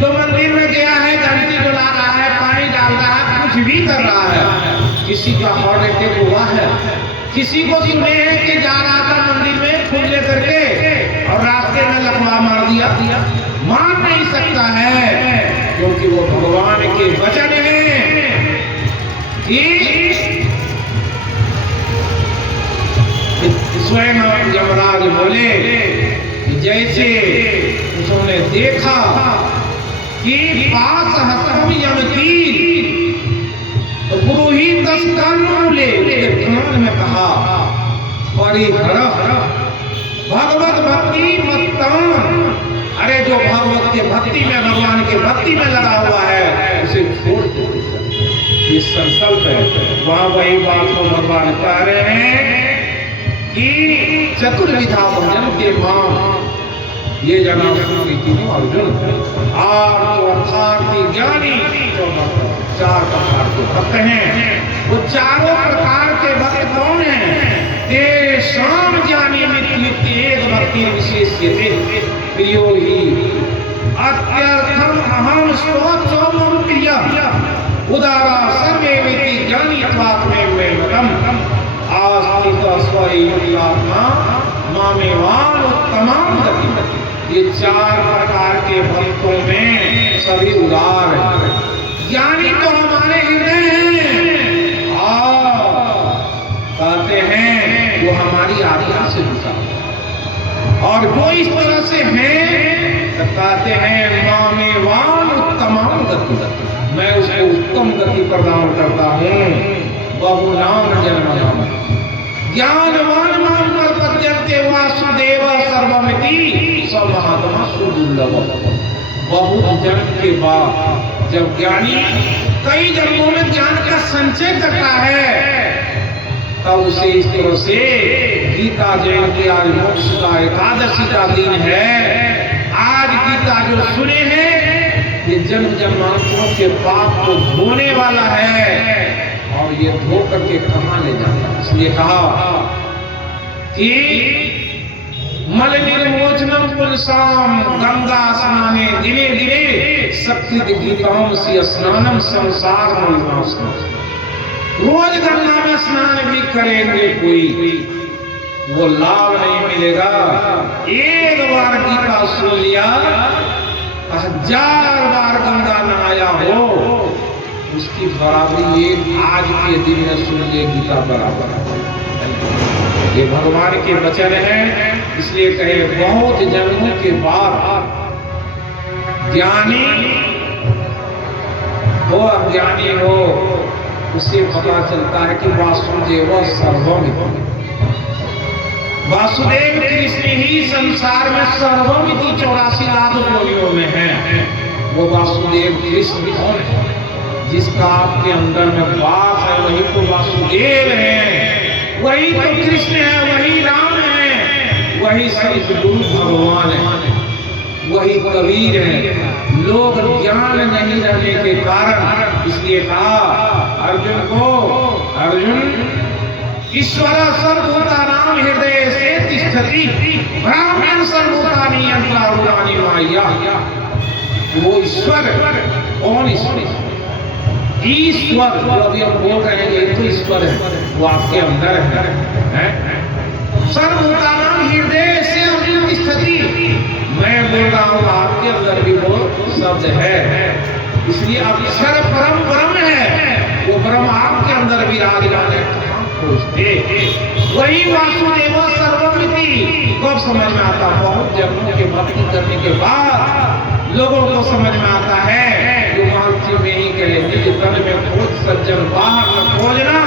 जो मंदिर में गया है, घंटी डुला रहा है, पानी डाल रहा है, कुछ भी कर रहा है। किसी का हार्ट अटैक हुआ है, किसी को सुने हैं कि जा रहा था मंदिर में फूल लेकर के और रास्ते में लकवा मार दिया, मान नहीं सकता है क्योंकि वो भगवान के वचन है कि स्वयं यमराज बोले जैसे उसने देखा कि पास हस्तम यमतीर तो पुरोहित 10 कान ले कान में कहा परिहर भगवत भक्ति मत्तान, अरे जो भगवत के भक्ति में, भगवान के भक्ति में लगा हुआ है उसे छोड़ दो। ये संकल्प है। वहां वही बात को भगवान कह रहे हैं कि चतुर्विधा भजन के मां ये जना अर्जुन अर्थार्थी ज्ञानी 4 प्रकार के भक्त हैं। वो चारों प्रकार के भक्त कौन हैं? तेरे शाम ज्ञानी नित्य एक भक्ति विशेष प्रियो ही अत्यर्थम अहम स्तोत्रम प्रिय उदारा सर्वे ज्ञानी परियुक्तात्मा मामेवान उत्तमाम गति। ये चार प्रकार के भक्तों में सभी उदार हैं। ज्ञानी तो हमारे हृदय हैं और कहते हैं वो हमारी आत्मा से जुड़ा, और जो इस तरह से हैं तो कहते हैं मामेवान उत्तमाम गति, मैं उसको उत्तम गति प्रदान करता हूँ। बहुनाम जन्म नाम ज्ञानवान माम प्रपद्यन्ते वासुदेव सर्वमिति स महात्मा सुदुर्लभ। बहुत जन्म के बाद जब ज्ञानी कई जन्मों में ज्ञान का संचय करता है तब उसे इस तरह से गीता जयंती, आज मोक्ष का एकादशी का दिन है, आज गीता जो सुने हैं ये जन्म जन्मांतरों के पाप को धोने वाला है, और ये धो करके कहाँ ले जाता है। इसलिए कहा कि मल निर्मोचनम पुंसाम गंगा स्नाने दिने दिने सकृत गीताम से स्नानम संसार नाशनम। रोज गंगा में स्नान भी करेंगे कोई, वो लाभ नहीं मिलेगा। एक बार गीता सुन लिया, 1000 बार गंगा नहाया हो, उसकी बराबरी एक आज के दिन में सुन लिए गीता बराबर। ये भगवान के वचन हैं, इसलिए कहे बहुत जन्मों के बाद ज्ञानी हो अज्ञानी हो उससे पता चलता है कि वासुदेव सर्वमिति, वासुदेव कृष्ण ही संसार में सर्वमिति 84 लाख योनियों में है। वो वासुदेव कृष्ण कौन है? जिसका आपके अंदर में वास है वही तो वासुदेव है, वही तो कृष्ण है, वही राम है, वही सतगुरु भगवान है, वही कबीर है। लोग ज्ञान नहीं रहने के कारण इसलिए कहा अर्जुन को, अर्जुन ईश्वर सर्वभूतानां हृदय से तिष्ठति ब्राह्मण सर्वभूतानि यंत्रारूढ़ानि माया। वो ईश्वर कौन? ईश्वर ईश्वर जो अभी हम बोल रहे हैं ये तो ईश्वर है, वो आपके अंदर है। सर्वभूतानां हृदय से अर्जुन तिष्ठति, मैं बोल रहा हूँ आपके अंदर भी वो शब्द है, इसलिए अक्षर परम ब्रह्म है, वो ब्रह्म आपके अंदर विराजमान है। वही वासुदेव सर्वमिति कब समझ में आता? बहुत जन्मों के भक्ति करने के बाद लोगों को समझ में आता है। जो मालती में ही कहे निज तन में खोज सज्जन बाहर न खोजना,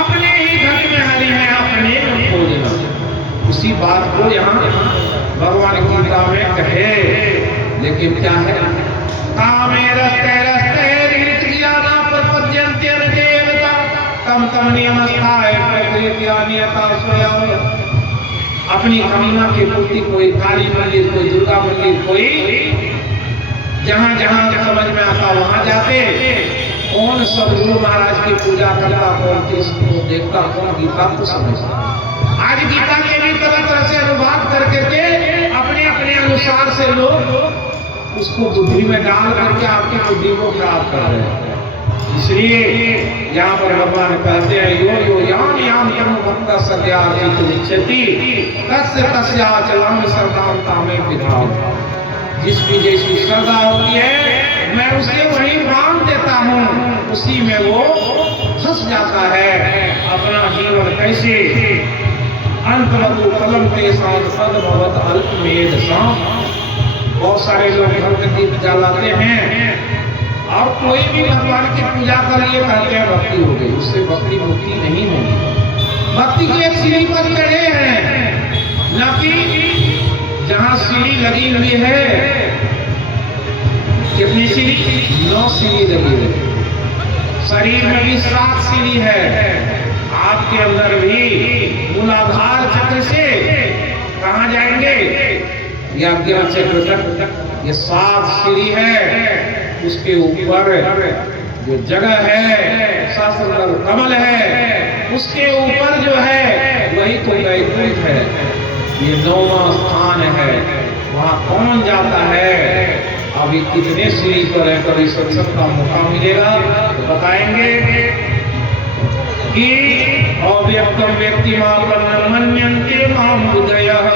अपने ही घर में हरि है अपने में खोजना। उसी बात को यहाँ भगवान गीता में कहे, लेकिन क्या है? कामे रस्ते रस्ते ऋतज्ञाना प्रपद्यन्ते देवता तम तम नियमस्थाय प्रकृत्या नियता स्वयं। अपनी कामना की पूर्ति कोई काली मंदिर, कोई दुर्गा मंदिर, कोई जहाँ जहाँ समझ में आता वहाँ जाते। कौन सदगुरु महाराज की पूजा करता, कौन कृष्ण को देखता, कौन गीता को समझता। आज गीता के भी तरह तरह से अनुवाद करके अपने अपने अनुसार से लोग उसको बुद्धि में डाल करके आपकी बुद्धि को खराब कर रहे हैं। इसलिए यहाँ पर भगवान कहते हैं यो यो याम याम तम भक्त सत्यार्थित निश्चति तस्य तस्याचलं श्रद्धां तामे विधाय। जिसकी जैसी श्रद्धा होती है मैं उसे वही बांध देता हूँ, उसी में वो फंस जाता है। अपना जीवन कैसे अंतवतु कलम के साथ पद भवत अल्पमेध साम। बहुत सारे लोग घर के दीप जलाते हैं और कोई भी भगवान की पूजा कर लिए कहते हैं भक्ति हो गई, उससे भक्ति मुक्ति नहीं होगी। भक्ति की एक सीढ़ी पर चढ़े हैं, न कि जहाँ सीढ़ी लगी हुई है, कितनी सीढ़ी? 9 सीढ़ी लगी है। शरीर में भी 7 सीढ़ी है। आपके अंदर भी मूलाधार चक्र से कहाँ जाएंगे? यज्ञ चक्र तक ये 7 सीढ़ी है। उसके ऊपर जो जगह है शास्त्र कमल है, उसके ऊपर जो है वही तो वैकुंठ है। ये 9वां स्थान है, वहाँ कौन जाता है? अभी कितने सीढ़ी पर है, कभी सत्संग का मौका मिलेगा तो बताएंगे। कि अव्यक्तम व्यक्तिमापन्नं मन्यन्ते मां बुद्धयः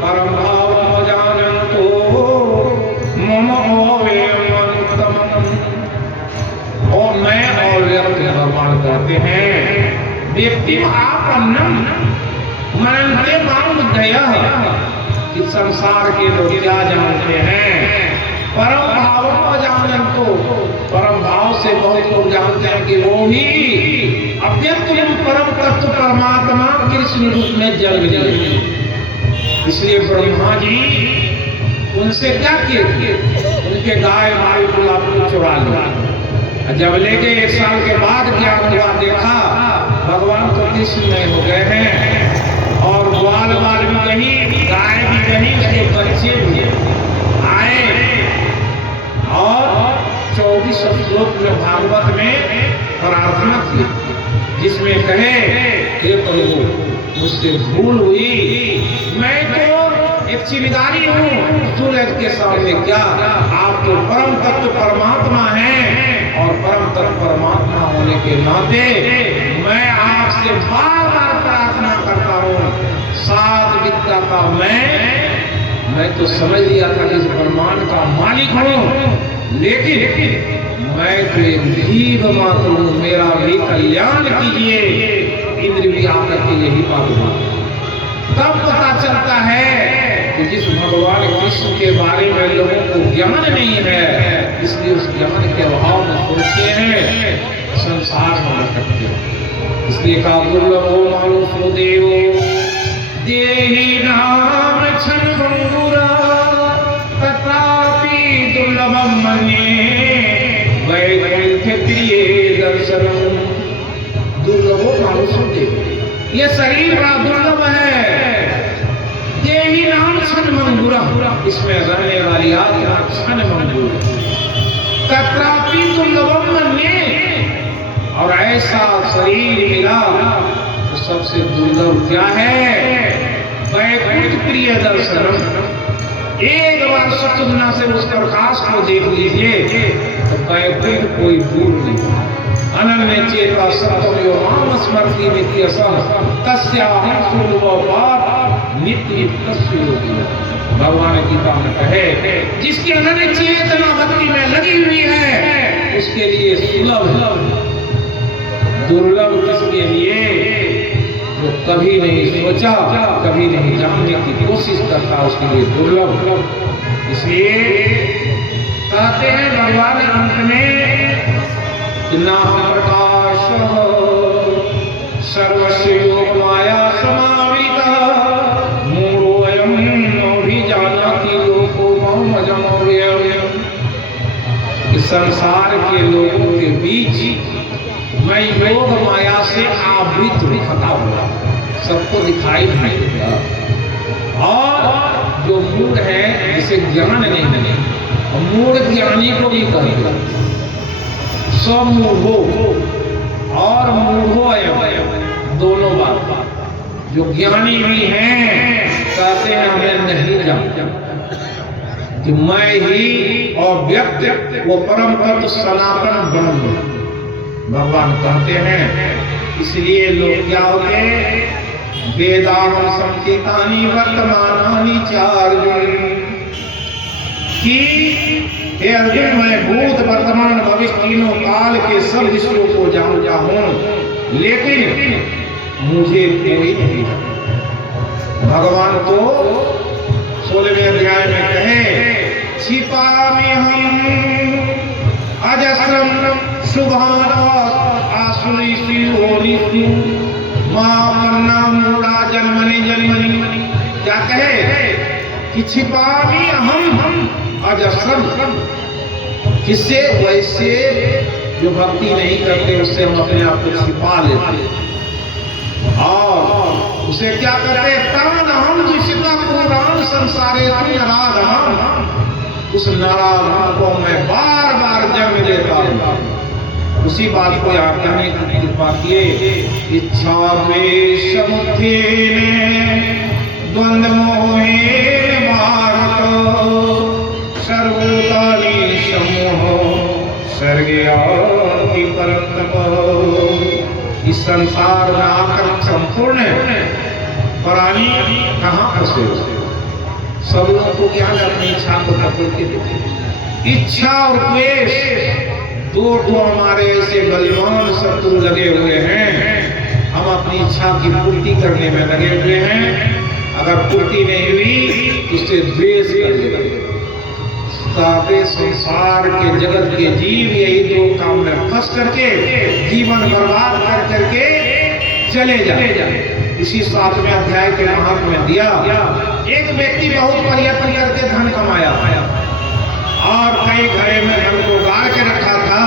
परं भावं जानन्तो मम अव्ययम् अनुत्तमम्। और मैं अव्यक्त भगवान कहते हैं व्यक्तिमापन्नं मन्यन्ते मां बुद्धयः, कि संसार के लोग क्या जानते हैं, परम भाव जानन्तो, परम भाव से बहुत लोग जानते हैं कि वो ही अव्यक्त परम तत्व परमात्मा कृष्ण रूप में जन्म लिए। इसलिए ब्रह्मा जी उनसे क्या किए, उनके गाय माल को चुरा लिया। जब लेके 1 साल के बाद ज्ञान हुआ, देखा भगवान तो कृष्ण में हो गए हैं और ग्वाल बाल भी कहीं, गाय भी कहीं, उसके बच्चे भी आए। और 24 श्लोक में भागवत में प्रार्थना की, जिसमें कहे हे प्रभु मुझसे भूल हुई, मैं तो एक चिंगारी हूँ सूरज के सामने, क्या आप तो परम तत्व परमात्मा हैं, और परम तत्व परमात्मा होने के नाते मैं आपसे बार बार प्रार्थना करता हूँ, 7 विद्या का मैं तो समझ लिया था कि इस ब्रह्मांड का मालिक हूँ, लेकिन मैं तो एक जीव मात्र हूँ, मेरा भी कल्याण कीजिए। इंद्र भी आकर के यही बात हुआ। तब पता चलता है कि जिस भगवान कृष्ण के बारे में लोगों को ज्ञान नहीं है, इसलिए उस ज्ञान के अभाव में सोचते हैं, संसार में भटकते हैं। इसलिए कहा दुर्लभो मानुषो देवो देहि नाम क्षणभंगुरा तथापि दुर्लभम मन्ये वैकुंठ प्रिय दर्शनम। दुर्लभो मानुषो देवो, ये शरीर बड़ा दुर्लभ है। देहि नाम क्षणभंगुरा, इसमें रहने वाली आत्मा क्षणभंगुर, तथापि दुर्लभम मन्ये, और ऐसा शरीर मिला तो सबसे दुर्लभ क्या है, वैकुंठ प्रिय दर्शनम। एक बार सचुदना से उस प्रकाश को देख लीजिए तो वैकुंठ कोई दूर नहीं। अनन्य चेता सत्वं यो माम स्मरति नित्यसः तस्याहं सुलभोपात् नित्य तस्य योगी। भगवान गीता में कहे जिसकी अनन्य चेतना भक्ति में लगी हुई है उसके लिए सुलभ, दुर्लभ किसके लिए, जो कभी नहीं सोचा, कभी नहीं जानने की कोशिश करता, उसके लिए दुर्लभ। इसलिए कहते हैं भगवान अंत में नाम प्रकाश सर्वस्य योग माया समावृतः मूढ़ोऽयं नोऽभिजानाति लोको मामजं अव्ययम्। इस संसार के लोगों के बीच मैं योग माया से आवृत खता हुआ, सबको दिखाई नहीं देता। और जो मूढ़ है जिसे ज्ञान नहीं मिले, मूढ़ ज्ञानी को भी कहते, सब मूढ़ो और मूढ़ोऽयं दोनों बात। जो ज्ञानी भी हैं कहते हैं हमें नहीं जानते कि मैं ही और व्यक्त वो परम तत्व सनातन ब्रह्म भगवान कहते हैं। इसलिए लोग क्या होते हैं, वेदाहं संकेतानि वर्तमानानि च अर्जुन, कि हे अर्जुन मैं भूत वर्तमान भविष्य तीनों काल के सब विषयों को जानता हूँ, लेकिन मुझे कोई नहीं जानता। भगवान तो 16वें अध्याय में कहे छिपामि हम अजस्रम शुभान आसुरीषु मां मूढ़ा जन्मनि जन्मनि। क्या कहे कि छिपामि हम अजस्रम, किससे, वैसे जो भक्ति नहीं करते उससे हम अपने आप को छिपा लेते और उसे क्या करते, तान हम जिसका पुराण संसारे नराधम, उस नराधम को मैं बार बार जन्म देता हूँ। उसी बात को यहाँ कहने की कृपा किए, इच्छा द्वेष द्वंद्व मोहे भारत सर्वोतानि समूह सर्गयाति परन्तप। इस संसार में आकर संपूर्ण प्राणी कहाँ फंसे? सब लोगों को क्या अपनी इच्छा को पकड़ के देखे। इच्छा और द्वेष दो हमारे ऐसे बलवान शत्रु लगे हुए हैं। हम अपनी इच्छा की पूर्ति करने में लगे हुए हैं। अगर पूर्ति नहीं हुई तो उससे द्वेष कर लेंगे। सारे संसार के जगत के जीव यही दो काम में फंस करके जीवन बर्बाद कर करके चले जाए। इसी 7वें अध्याय के महात्म्य में दिया, एक व्यक्ति बहुत प्रयत्न करके धन कमाया और कई घरे में धन को गाड़ के रखा था।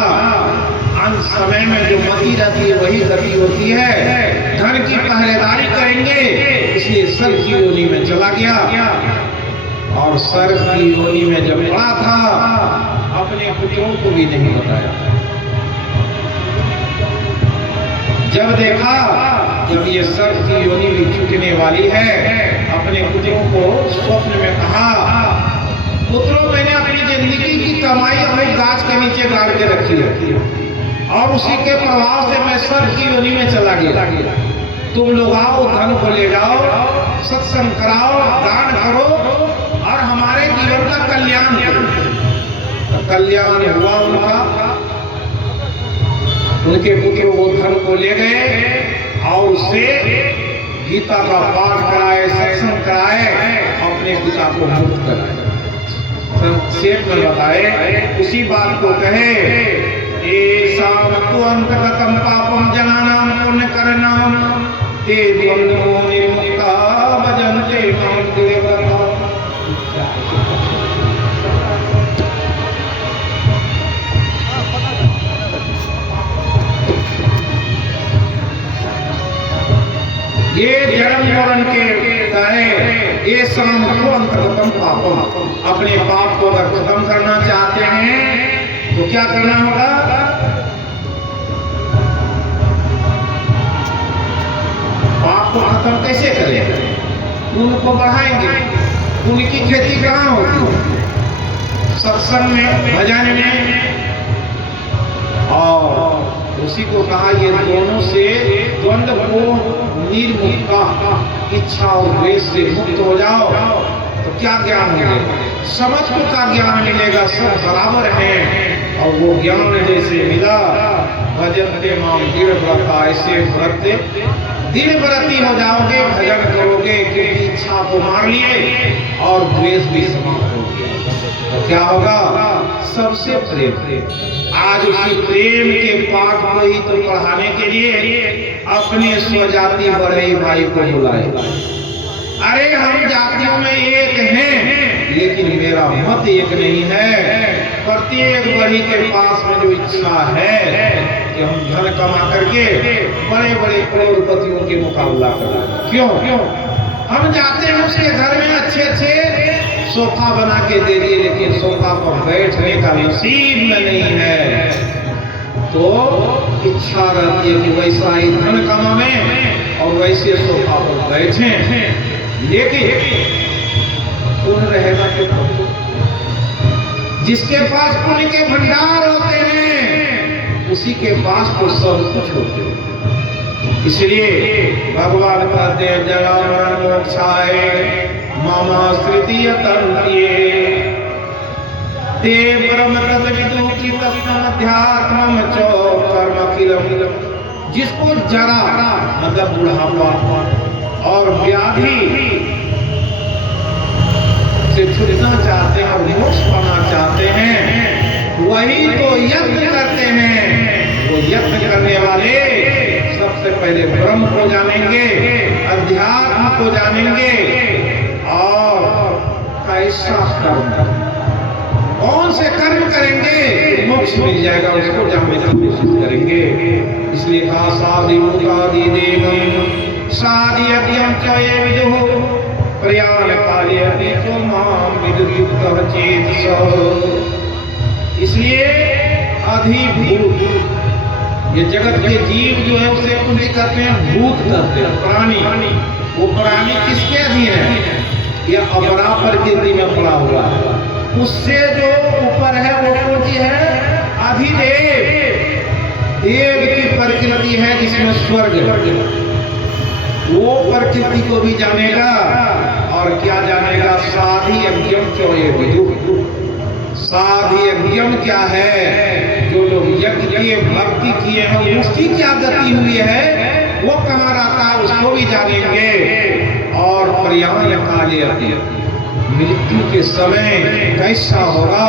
अंत समय में जो मती रहती है वही गति होती है। धन की पहरेदारी करेंगे इसलिए सर्प की योनि में चला गया और सर्प की योनि में जब पड़ा था अपने पुत्रों को भी नहीं बताया। जब देखा जब ये सर्प की योनि भी छूटने वाली है, अपने पुत्रों को स्वप्न में कहा, पुत्रों मैंने अपनी जिंदगी की कमाई अपने गाछ के नीचे गाड़ के रखी है और उसी के प्रभाव से मैं सर्प की योनि में चला गया। तुम लोग आओ, धन को ले जाओ, सत्संग कराओ, दान करो और हमारे जीवन का कल्याण करो। कल्याण हुआ उनका। उनके पुत्र वो धन को ले गए और उससे गीता का पाठ कराए, सत्संग कराए, अपने पिता को मुक्त कराए। संक्षेप में बताए, उसी बात को कहे, एषां तु अंतगतं पापं जनानां पुण्य करणां ते द्वन्द्वो निर्मुक्ता भजन्ते मां देवता। ये जन्म मरण के कहे, ये अंतगतम पापम, अपने पाप को अगर खत्म करना चाहते हैं तो क्या करना होगा? पाप को खत्म कैसे करें? उनको बढ़ाएंगे। उनकी खेती कहाँ होगी? सत्संग में, भजन में। और उसी को कहा ये दोनों से द्वंद्व को निर्मुक्ता, इच्छा और द्वेष से मुक्त हो जाओ तो क्या ज्ञान मिलेगा? समझ को का ज्ञान मिलेगा, सब बराबर हैं। और वो ज्ञान जैसे मिला, भजन्ते मां दृढ़व्रता, ऐसे व्रत दृढ़व्रती हो जाओगे, भजन करोगे क्योंकि इच्छा को मार लिए और द्वेष भी समाप्त हो गया। तो क्या होगा? सबसे प्रेम। आज उसी प्रेम के पाठ को ही तो पढ़ाने के लिए अपने स्वजाति बढ़ई भाई को बुलाए। अरे हम जातियों में एक हैं लेकिन मेरा मत एक नहीं है। प्रत्येक बढ़ई के पास में जो इच्छा है कि हम धन कमा करके बड़े बड़े करोड़पतियों के मुकाबला करें। क्यों? हम जाते हैं उसके घर में अच्छे अच्छे सोफा बना के दे दिए, लेकिन सोफा पर बैठने का नसीब में नहीं है। तो इच्छा रहती है कि वैसा ही धन कमावे और वैसे सोफा पर बैठे, लेकिन पुण्य रहेगा तो जिसके पास पुण्य के भंडार होते हैं उसी के पास तो सब कुछ होते हैं। इसलिए भगवान कहते हैं जरा मरण मोक्षाय मामाश्रित्य तन्त्ये ते ब्रह्म तद्विदु कृतस्नम् अध्यात्मम् च कर्मखिलम्। जिसको जरा मतलब बुढ़ापा और व्याधि से छूटना चाहते हैं और मोक्ष पाना चाहते हैं, वही तो यत्न करते हैं। वो यत्न करने वाले सबसे पहले ब्रह्म को जानेंगे, अध्यात्म को जानेंगे और कैसा कर्म, कौन से कर्म करेंगे मोक्ष मिल जाएगा, उसको जानने की कोशिश करेंगे। इसलिए कहा साधि मुखादि देवम साधि अभ्यम च ये विदुः प्रयाण काले अनेको माम विदुयुक्तः चेतसः। इसलिए अधिभूत, ये जगत के जीव जो है उसे उन्हें कहते हैं भूत कहते हैं, प्राणी। वो प्राणी किसके अधीन है? या अपरा प्रकृति में पड़ा हुआ है। उससे जो ऊपर है वो कौन सी है? अधिदेव। देव की प्रकृति है जिसमें स्वर्ग है, वो प्रकृति को भी जानेगा। और क्या जानेगा? साधी यज्ञम चौये विदु। साधी यज्ञम क्या है? जो लोग यज्ञ किए, भक्ति किए हैं, उसकी क्या गति हुई है, वो कहाँ रहता है, उसको भी जानेंगे। और प्रयाण काले अति, मृत्यु के समय कैसा होगा?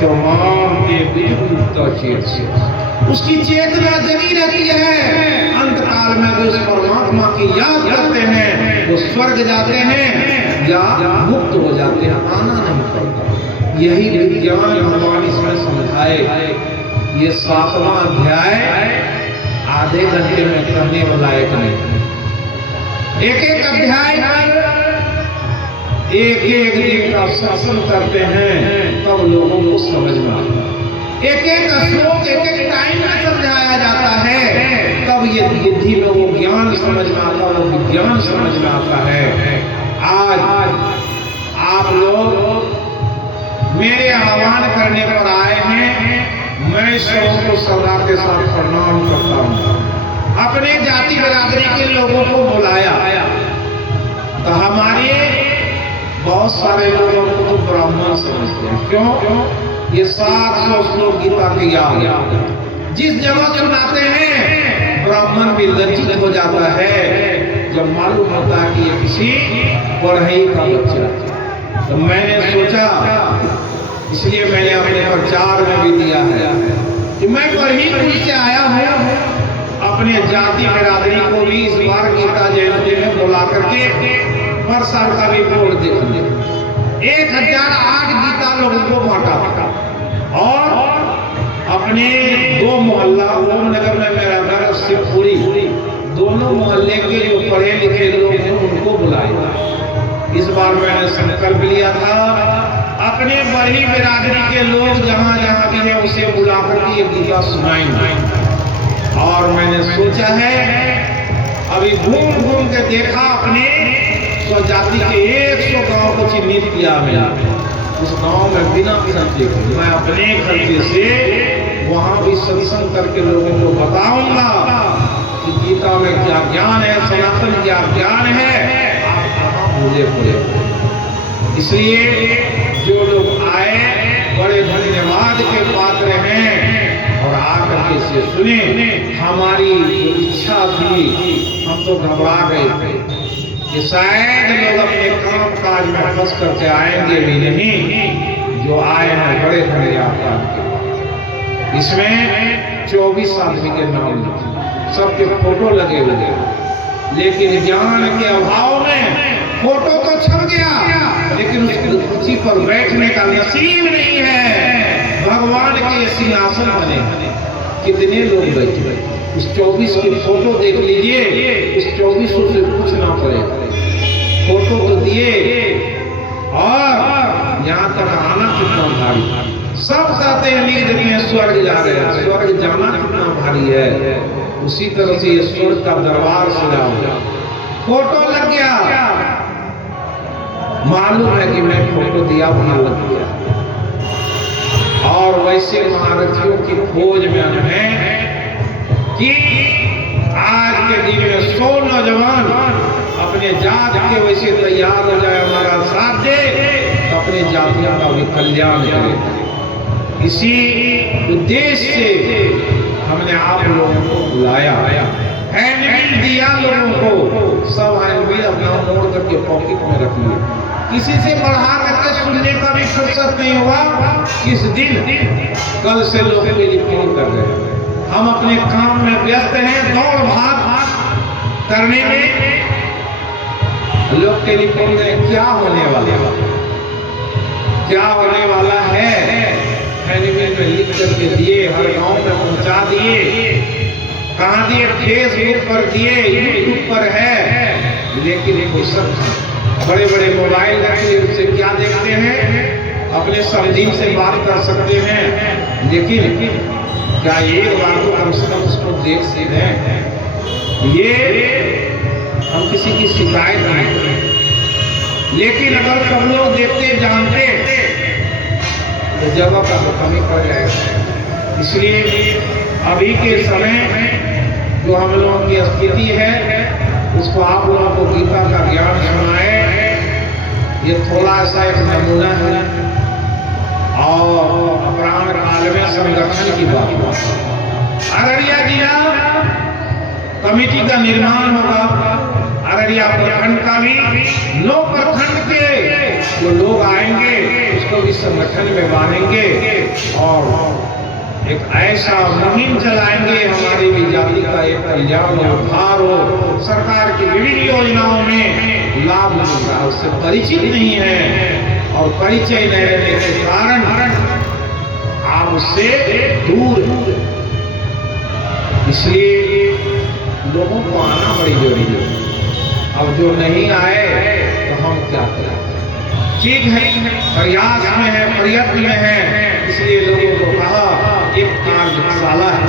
चौमान के विद्युत चेत से उसकी चेतना जगी रहती है। अंत काल में जो उस परमात्मा की याद करते हैं वो स्वर्ग जाते हैं या मुक्त हो जाते हैं, आना नहीं पड़ता। यही विज्ञान भगवान इसमें समझाए। ये 7वां अध्याय आधे घंटे में कहने वाला एक नहीं। एक एक अध्याय एक एक दिन का शासन करते हैं, तब लोगों को समझ में आता है। एक एक श्लोक एक एक टाइम में समझाया जाता है, तब ये बुद्धि में वो ज्ञान समझ में आता है, वो विज्ञान समझ में आता है। आज आप लोग मेरे आह्वान करने पर आए हैं, मैं सबको सदा के साथ प्रणाम करता हूँ। अपने जाति बिरादरी के लोगों को बुलाया, तो हमारे बहुत सारे लोगों को तो ब्राह्मण समझते हैं। क्यों? ये 700 श्लोक गीता के याद है। जिस जगह सुनाते हैं ब्राह्मण भी लज्जित हो जाता है जब मालूम होता है कि ये किसी पढ़ाई का बच्चा है। तो मैंने सोचा, इसलिए मैंने अपने प्रचार में भी दिया है कि मैं पढ़ी से आया हूँ, अपने जाति बिरादरी को भी इस बार गीता जयंती में बुला करके पर साल का भी बोर्ड देख लिया। 1008 गीता लोगों को बांटा और अपने 2 मोहल्ला, ओम नगर में मेरा घर, शिवपुरी, दोनों मोहल्ले के जो पढ़े लिखे लोग हैं उनको बुलाया। इस बार मैंने संकल्प लिया था अपने बड़ी बिरादरी के लोग जहाँ जहाँ भी है उसे बुला करके ये गीता सुनाएंगे। और मैंने सोचा है, अभी घूम घूम के देखा, अपने स्वजाति के 100 गांव को चिन्हित किया मैंने। उस गांव में बिना खर्चे के मैं अपने खर्चे से वहां भी सत्संग करके लोगों को बताऊंगा कि गीता में क्या ज्ञान है, सनातन क्या ज्ञान है, आप कहाँ भूले पड़े। इसलिए जो लोग आए बड़े धन्यवाद के पात्र हैं और आकर के इसे सुने। हमारी जो इच्छा थी, हम तो घबरा गए थे कि शायद लोग अपने काम काज में फंस करके आएंगे भी नहीं। जो आए हैं बड़े धन्यवाद के। इसमें 24 आदमी के नाम लिखे, सबके फोटो लगे हुए, लेकिन ज्ञान के अभाव में फोटो तो छप गया, लेकिन उसकी कुर्सी पर बैठने का नसीब नहीं है। भगवान के सिंहासन बने, कितने लोग बैठे? उस 24 की फोटो देख लीजिए, उस 24 से पूछना पड़ेगा। फोटो तो दिए और यहाँ तक आना कितना भारी। सब कहते हैं, लिख देते हैं स्वर्ग जा रहे हैं, स्वर्ग जाना कितना भारी है। उसी तरह से ये स्वर्ग का दरबार सजा हुआ, फोटो लग गया। मालूम है कि मैं फोटो दिया वहां लग गया। और वैसे महारथियों की खोज में हम हैं कि आज के दिन में 100 नौजवान अपने जात के वैसे तैयार हो जाए, हमारा साथ दे, तो अपने जातियों का भी कल्याण करें। इसी उद्देश्य से हमने आप लोगों को बुलाया, हैंडबिल दिया लोगों को। सब हैंडबिल अपना मोड़ करके पॉकेट में रख लिए। किसी से बढ़ा करके सुनने का भी फुर्सत नहीं हुआ। किस दिन कल से लोग टेलीफोन कर रहे हैं, हम अपने काम में व्यस्त हैं, दौड़ भाग करने में। लोग टेलीफोन में क्या होने वाला, क्या होने वाला है, हैंडबिल में लिख करके दिए, हर गांव में पहुंचा दिए। कहाँ दिए? फेसबुक पर दिए, यूट्यूब पर है। लेकिन एक सब बड़े बड़े मोबाइल रखे, उससे क्या देखते हैं? अपने समझीन से बात कर सकते हैं, लेकिन क्या एक बार तो कम से कम उसको देख सकते हैं। ये हम किसी की शिकायत नहीं करें, लेकिन अगर सब लोग देखते जानते तो जगह का तो कमी पड़ जाएगा। इसलिए अभी के समय में जो हम लोगों की स्थिति है उसको आप लोगों को गीता का ज्ञान सुनाए, ये थोड़ा सा एक नमूना है। और अपराह्न काल में संगठन की बात, अररिया जिला कमेटी का निर्माण होगा। अररिया प्रखंड का भी 9 प्रखंड के जो लोग आएंगे उसको भी संगठन में बांधेंगे और एक ऐसा मुहिम चलाएंगे हमारी भी जाति का एक कल्याण हो, उद्धार हो, सरकार की विभिन्न योजनाओं में लाभ मिल रहा, उससे परिचित नहीं है और परिचय नहीं रहने के कारण आप उससे दूर। इसलिए लोगों को आना बड़ी जरूरी है। अब जो नहीं आए तो हम क्या करें? ठीक है, प्रयास में है, प्रयत्न में है, इसलिए लोगों को कहा एक कार्यशाला है,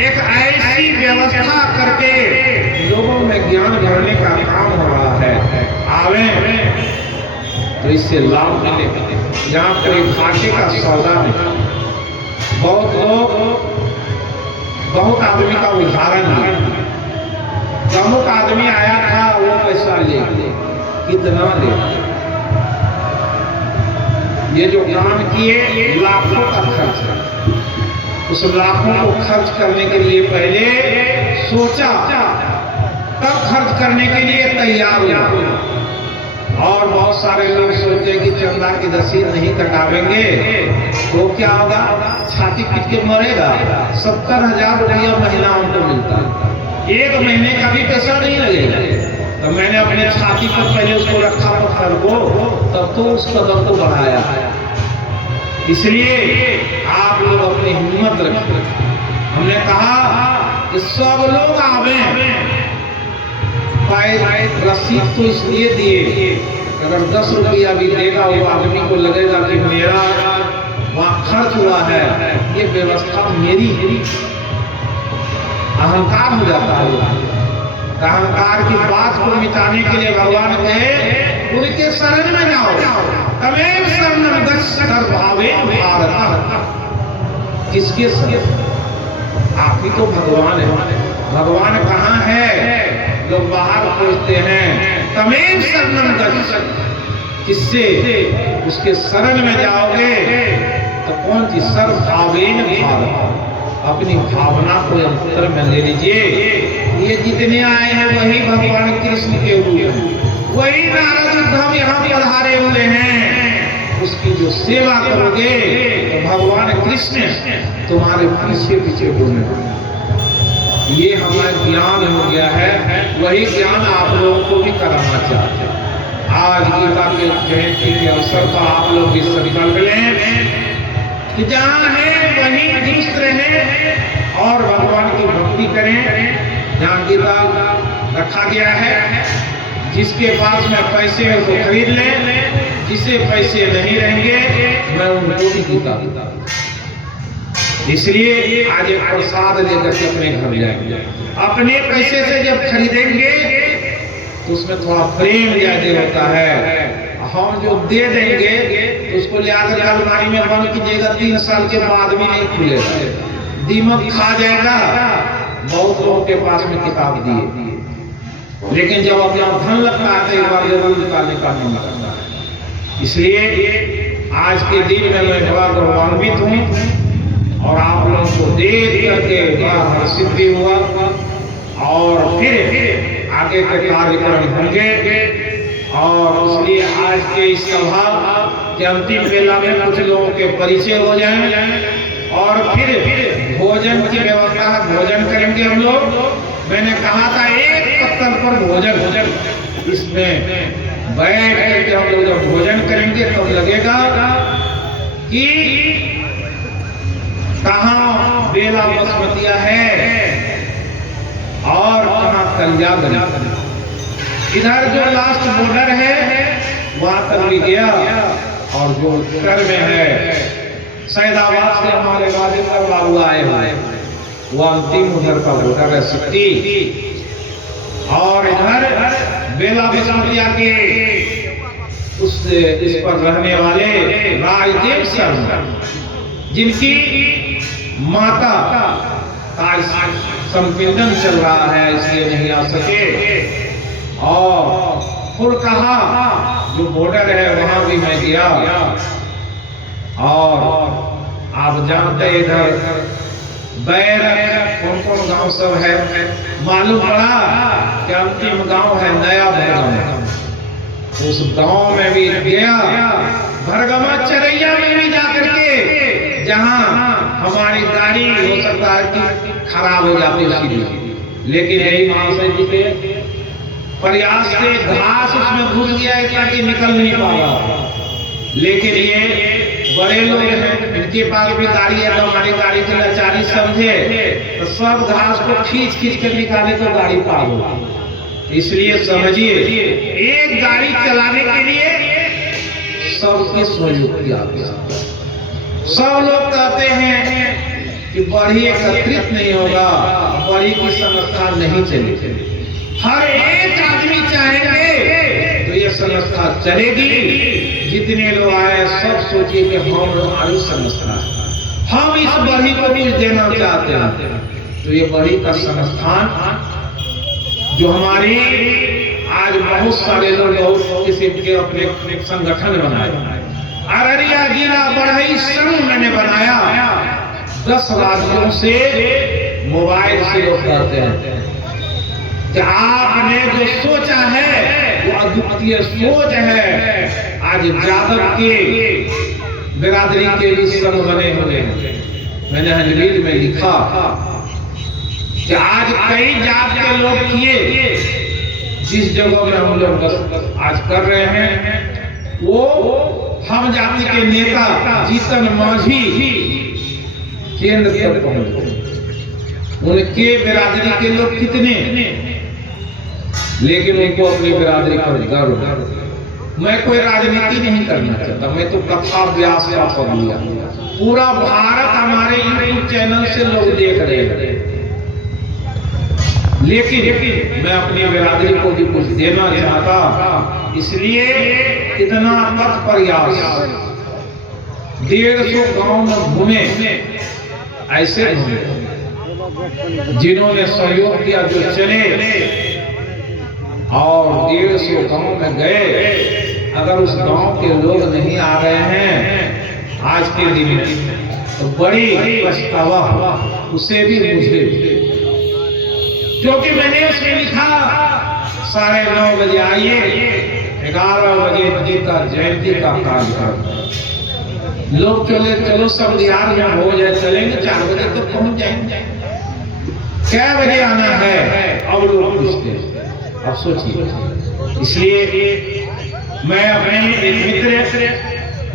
एक ऐसी व्यवस्था करके लोगों में ज्ञान भरने का काम हो रहा है। आवे तो इससे लाभ मिले। यहाँ पर घाटे का सौदा है। बहुत लोग, बहुत आदमी का उदाहरण है। प्रमुख आदमी आया था, वो पैसा ले, कितना ले? ये जो काम किए लाखों का खर्च है। उस लाखों को खर्च करने के लिए पहले सोचा, तब खर्च करने के लिए तैयार हुआ। और बहुत सारे लोग सोचते हैं कि चंदा की रसीद नहीं कटावेंगे तो क्या होगा, छाती पीट के मरेगा। 70,000 रुपया महीना हमको मिलता है, 1 महीने का भी पैसा नहीं लगेगा। तो मैंने अपने छाती पर पहले उसको रखा पत्थर को, तब तो उस कदम को बढ़ाया। इसलिए आप लोग अपनी हिम्मत रखें। हमने कहा कि सब लोग आवे, रसीद तो इसलिए दिए, अगर 10 रुपया भी देगा वो आदमी को लगेगा कि मेरा वहाँ खर्च हुआ है, ये व्यवस्था मेरी है। अहंकार हो जाता है। अहंकार की बात को मिटाने के लिए भगवान कहे उनके शरण में जाओ। तमेव शरणं गच्छ सर्वभावेन भारत। किसके शरण? आप ही तो भगवान है। भगवान कहाँ है? लोग बाहर खोजते हैं। तमेव शरणं गच्छ, किससे? उसके शरण में जाओगे तो कौन सी? सर्वभावेन भारत। अपनी भावना को अंतर में ले लीजिए। ये जितने आए हैं वही भगवान कृष्ण के रूप हैं, वही नारद उद्धव यहाँ पधारे हुए हैं। उसकी जो सेवा करोगे तो भगवान कृष्ण तुम्हारे पीछे पीछे घूमेंगे। ये हमारा ज्ञान हो गया है, वही ज्ञान आप लोगों को भी कराना चाहते हैं। आज गीता के जयंती के अवसर पर आप लोग भी संकल्प लें कि जहाँ है वहीं दुरुस्त रहें और भगवान की भक्ति करें। जहाँ गीता रखा गया है, जिसके पास में पैसे हैं तो खरीद लें, जिसे पैसे नहीं रहेंगे मैं उनको भी गीता दूंगा। इसलिए आज एक प्रसाद लेकर के अपने घर जाएंगे। अपने पैसे से जब खरीदेंगे तो उसमें थोड़ा प्रेम ज्यादा होता है। हम जो दे देंगे तो उसको ले आकर अलमारी में बंद कीजिएगा, 3 साल के बाद भी नहीं खुलेगा, दीमक खा जाएगा। बहुत लोगों के पास में किताब दिए, लेकिन जब अपना धन लगता है तो एक बार जरूर निकालने का मन करता है। इसलिए आज के दिन में मैं बड़ा गौरवान्वित हूँ और आप लोगों को देख करके बड़ा हर्षित भी हुआ। और फिर आगे के कार्यक्रम होंगे और इसलिए आज के इस सभा के अंतिम बेला में कुछ लोगों के परिचय हो जाएं और फिर भोजन की व्यवस्था, भोजन करेंगे हम लोग। मैंने कहा था एक पत्थर पर भोजन, इसमें बैठ करके हम लोग जब भोजन करेंगे तब तो लगेगा कि कहाँ बेला बसमतिया है और कहाँ कलिया बना। इधर जो लास्ट बॉर्डर है वहां तक भी गया और जो उत्तर में है सैदाबाद से हमारे राजेंद्र बाबू आए हुए, वो अंतिम उधर का बॉर्डर है सिट्टी। और इधर बेला बसमतिया के इस पर रहने वाले राजदेव शर्मा, जिनकी माता का संपीड़न चल रहा है, इसलिए नहीं आ सके। और फिर कहा जो बॉर्डर है वहां भी मैं गया, और आप जानते इधर बैरक कौन कौन गांव सब है, मालूम पड़ा कि अंतिम गांव है नया भरगमा। उस गांव में भी गया, भरगमा चरैया में भी जाकर के, जहां हमारी गाड़ी हो सकता है कि खराब हो जाती है, लेकिन यही महाशय जी के प्रयास से घास उसमें घुस गया इतना कि निकल नहीं पा रहा। लेकिन ये बड़े लोग हैं, इनके पास भी गाड़ी है, तो हमारी गाड़ी की लाचारी समझे तो सब घास को खींच खींच कर निकाले तो गाड़ी पार हो। इसलिए समझिए, एक गाड़ी चलाने के लिए सबके सहयोग की आवश्यकता। सब लोग कहते हैं कि बढ़ी एकत्रित नहीं होगा, बढ़ी की संस्था नहीं चलेगी। हर एक आदमी चाहेंगे तो ये संस्था चलेगी। जितने लोग आए सब सोचिए कि हम हमारी संस्था है, हम इस बढ़ी को कुछ देना चाहते हैं। तो ये बढ़ी का संस्थान जो हमारी आज बहुत सारे लोग बहुत किस्म के अपने संगठन बनाए। अररिया जिला बढ़ई संघ मैंने बनाया, 10 राज्यों से मोबाइल से लोग करते हैं कि आपने जो सोचा है वो अद्वितीय सोच है। आज यादव के बिरादरी के भी संघ बने हुए हैं। मैंने हजरीर में लिखा कि आज कई जात के लोग किए, जिस जगह में हम लोग आज कर रहे हैं वो हम जाति के नेता जीतन मांझी केंद्र तक पहुंचे। उनके बिरादरी के लोग कितने, लेकिन उनको अपनी बिरादरी पर गर्व। मैं कोई राजनीति नहीं करना चाहता, मैं तो कथा व्यास का पढ़ लिया। पूरा भारत हमारे यूट्यूब चैनल से लोग देख रहे हैं, लेकिन मैं अपनी बिरादरी को भी कुछ देना चाहता। इसलिए इतना पथ प्रयास 150 गांव में घूमे, ऐसे जिन्होंने सहयोग किया जो चले, और 150 गांव में गए। अगर उस गांव के लोग नहीं आ रहे हैं आज के दिन में तो बड़ी पछतावा उसे भी मुझे, क्योंकि मैंने उसमें लिखा 9:30 बजे आइए, 11 बजे गीता जयंती का कार्यक्रम। लोग चलो सब बिहार में हो जाए, चलेंगे 4 बजे तक पहुंच जाएंगे। क्या बजे आना है अब लोग पूछते हैं। अब सोचिए, इसलिए मैं अपने एक मित्र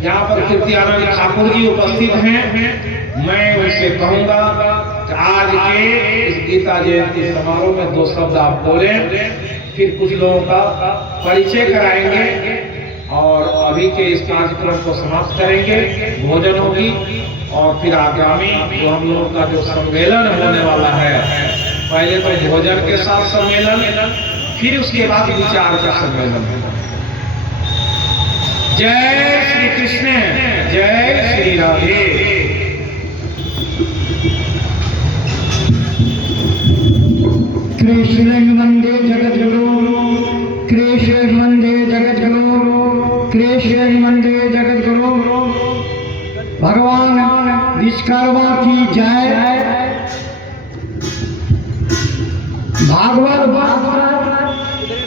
यहाँ पर कीर्तियानंद ठाकुर जी उपस्थित हैं, मैं उनसे कहूंगा कि आज के इस गीता जयंती समारोह में 2 शब्द आप बोलें, फिर कुछ लोगों का परिचय कराएंगे और अभी के इस कार्यक्रम को समाप्त करेंगे, भोजन होगी, और फिर आगामी जो हम लोगों का जो सम्मेलन होने वाला है, पहले तो भोजन के साथ सम्मेलन, फिर उसके बाद विचार का सम्मेलन होगा। जय श्री कृष्ण, जय श्री राधे। कृष्ण वंदे जगद्गुरु, कृष्ण वंदे जगद्गुरु, कृष्ण वंदे जगद्गुरु। भगवान विश्वकर्मा की जय। भागवत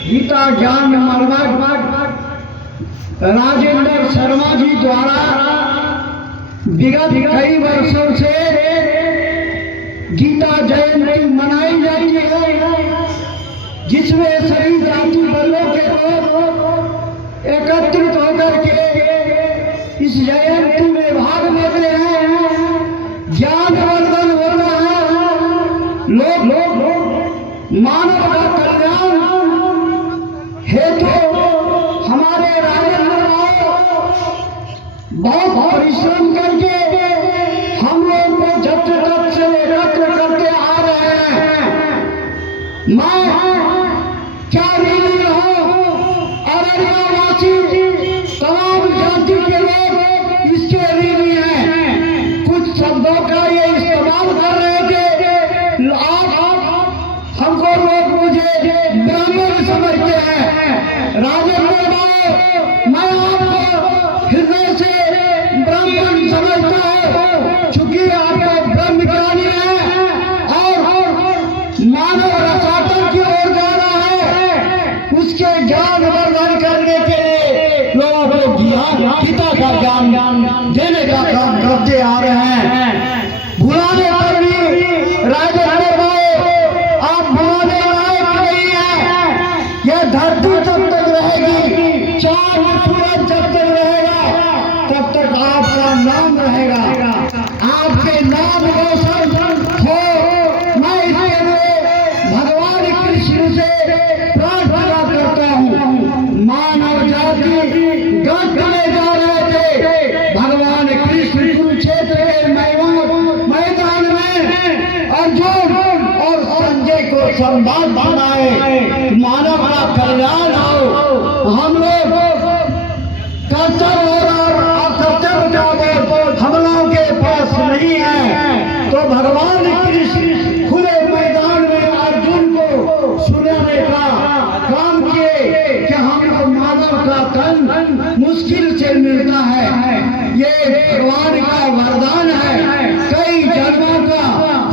गीता ज्ञान मर्मज्ञ राजेंद्र शर्मा जी द्वारा विगत कई वर्षों से गीता जयंती मनाई जाती है, जिसमें सभी जाति वर्गों के लोग एकत्रित होकर के इस जयंती में भाग लेते हैं। ज्ञानवर्धन होता है, लोग मानव का कल्याण हेतु हमारे राजेंद्र बहुत परिश्रम करके हम लोग को जब तक से एकत्र करते आ रहे हैं। मैं क्या ऋणी हूँ, अररियावासी तमाम जाति के लोग इसके ऋणी हैं। कुछ शब्दों का ये इस्तेमाल इसके ज्ञान वर्धन करने के लिए लोगों को गीता का ज्ञान देने का काम करते आ रहे हैं। भुलाने पर भी राजेंद्र भाई आप भुलाने लायक नहीं है। यह धरती तब तक रहेगी, चांद सूरज जब तक रहेगा तब तक आपका नाम रहेगा, आपके नाम रोशन हो। मैं इसके लिए भगवान कृष्ण से प्रार्थना करता हूँ। मानव जाति गंत में जा रहे थे, भगवान कृष्ण कुरुक्षेत्र के मैदान में अर्जुन और संजय को संवाद बनाए, मानव का कल्याण हो। हम लोग कर्तव्य और अकर्तव्य का बोध हम लोगों के पास नहीं है, तो भगवान कृष्ण खुले मैदान में अर्जुन को सुनाने का काम किए कि हमको मानव का तन मुश्किल से मिलता है। ये भगवान का वरदान है, कई जन्मों का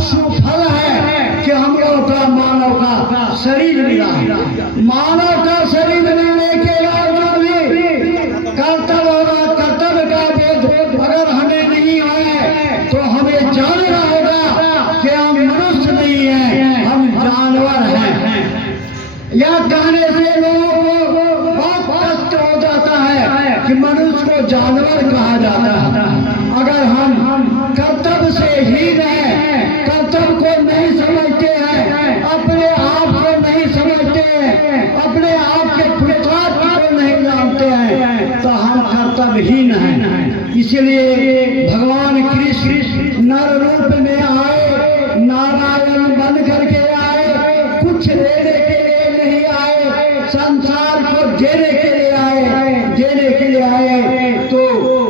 सुफल है कि हम लोग का मानव का शरीर मिला है। मानव का शरीर मिलने के बावजूद भी कर्तव्य और कर्तव्य का बोध अगर हमें नहीं है तो हमें जानना होगा कि हम मनुष्य नहीं हैं, हम जानवर हैं। यह कहने से लोगों को बहुत कष्ट हो जाता है कि मनुष्य को जानवर कहा जाता है। अगर हम कर्तव्य से हीन हैं, कर्तव्य को नहीं समझते हैं, अपने आप को नहीं समझते हैं, अपने आप के पुरुषार्थ को नहीं जानते हैं, तो हम कर्तव्यहीन हैं। इसलिए भगवान कृष्ण नर रूप में आए, नारायण बन करके आए, कुछ लेने के लिए नहीं आए, संसार को देने के लिए आए, तो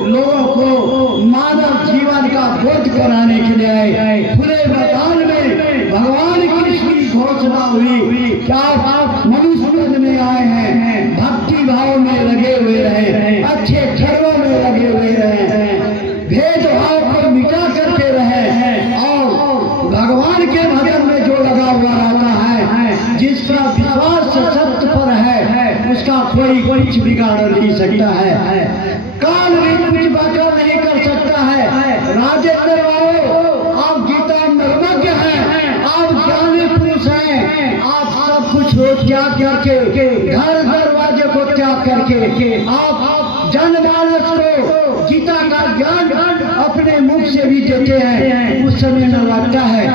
लोगों को मानव जीवन का बोध कराने के लिए आए। खुले मैदान में भगवान कृष्ण की घोषणा हुई कि आप मनुष्य पद में आए हैं, भक्ति भाव में लगे हुए रहे, अच्छे कर्मों में लगे हुए रहे, भेदभाव को मिटा करके रहे और भगवान के भजन में जो लगा हुआ रहता है, जिसका विश्वास सत्य पर है, उसका कोई कुछ बिगाड़ नहीं सकता है, काल भी कुछ बचा नहीं कर सकता है। राजेंद्र बाबू आप गीता निर्मज्ञ हैं, आप ज्ञानी पुरुष हैं, आप सब कुछ हो त्याग करके, घर दरवाजे को त्याग करके आप जनमानस को गीता का ज्ञान अपने मुख से भी देते हैं। उस समय में लगता है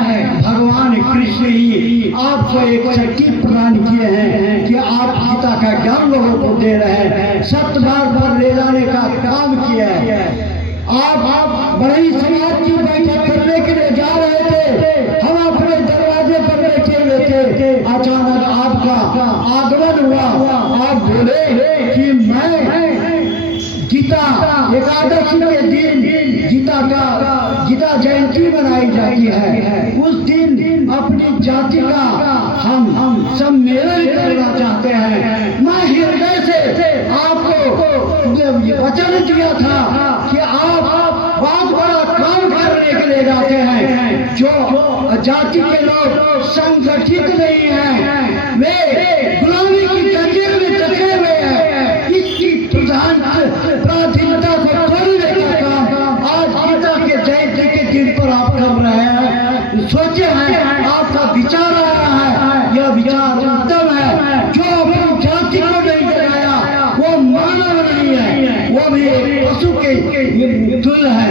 भगवान कृष्ण ही आपको एक शक्ति प्रदान किए हैं कि आप गीता का ज्ञान लोगों को दे रहे हैं, सत्य मार्ग पर ले जाने का काम किया है। आप बड़ी समाज की बैठक करने के लिए जा रहे थे, हम अपने दरवाजे पर बैठे हुए थे, अचानक आपका आगमन हुआ। आप बोले कि मैं गीता एकादशी के दिन गीता जयंती मनाई जाती है, उस दिन अपनी जाति का हम सम्मेलन करना चाहते हैं। मैं हृदय से आपको वचन दिया था कि आप बहुत बड़ा काम करने के लिए जाते हैं। जो जाति के लोग संगठित नहीं हैं, वे गुलामी की जंजीर में डटे हुए हैं, इसकी प्राथमिकता को तोड़ने का काम आज गीता के जयंती के दिन पर आप कर रहे हैं। सोचे हैं आपका विचार आया है, यह विचार उत्तम है। जो अपनी जाति को नहीं जगाया वो मानव नहीं है, वो भी पशु के तुल्य है।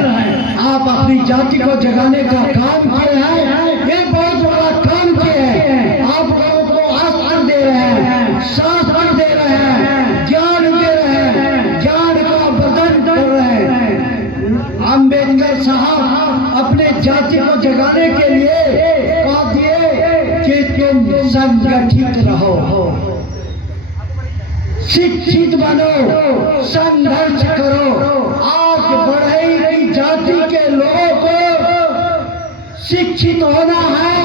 आप अपनी जाति को जगाने का काम किए हैं, ये बहुत बड़ा काम किए हैं। आप लोगों को आस्था दे रहे हैं, शास्त्र दे रहे हैं, ज्ञान दे रहे हैं, ज्ञान का वर्धन कर रहे हैं। अम्बेडकर साहब अपने जाति को जगाने के लिए कह दिए कि तुम संगठित रहो, शिक्षित बनो, संघर्ष करो। आज बढ़ई जाति के लोगों को शिक्षित होना है,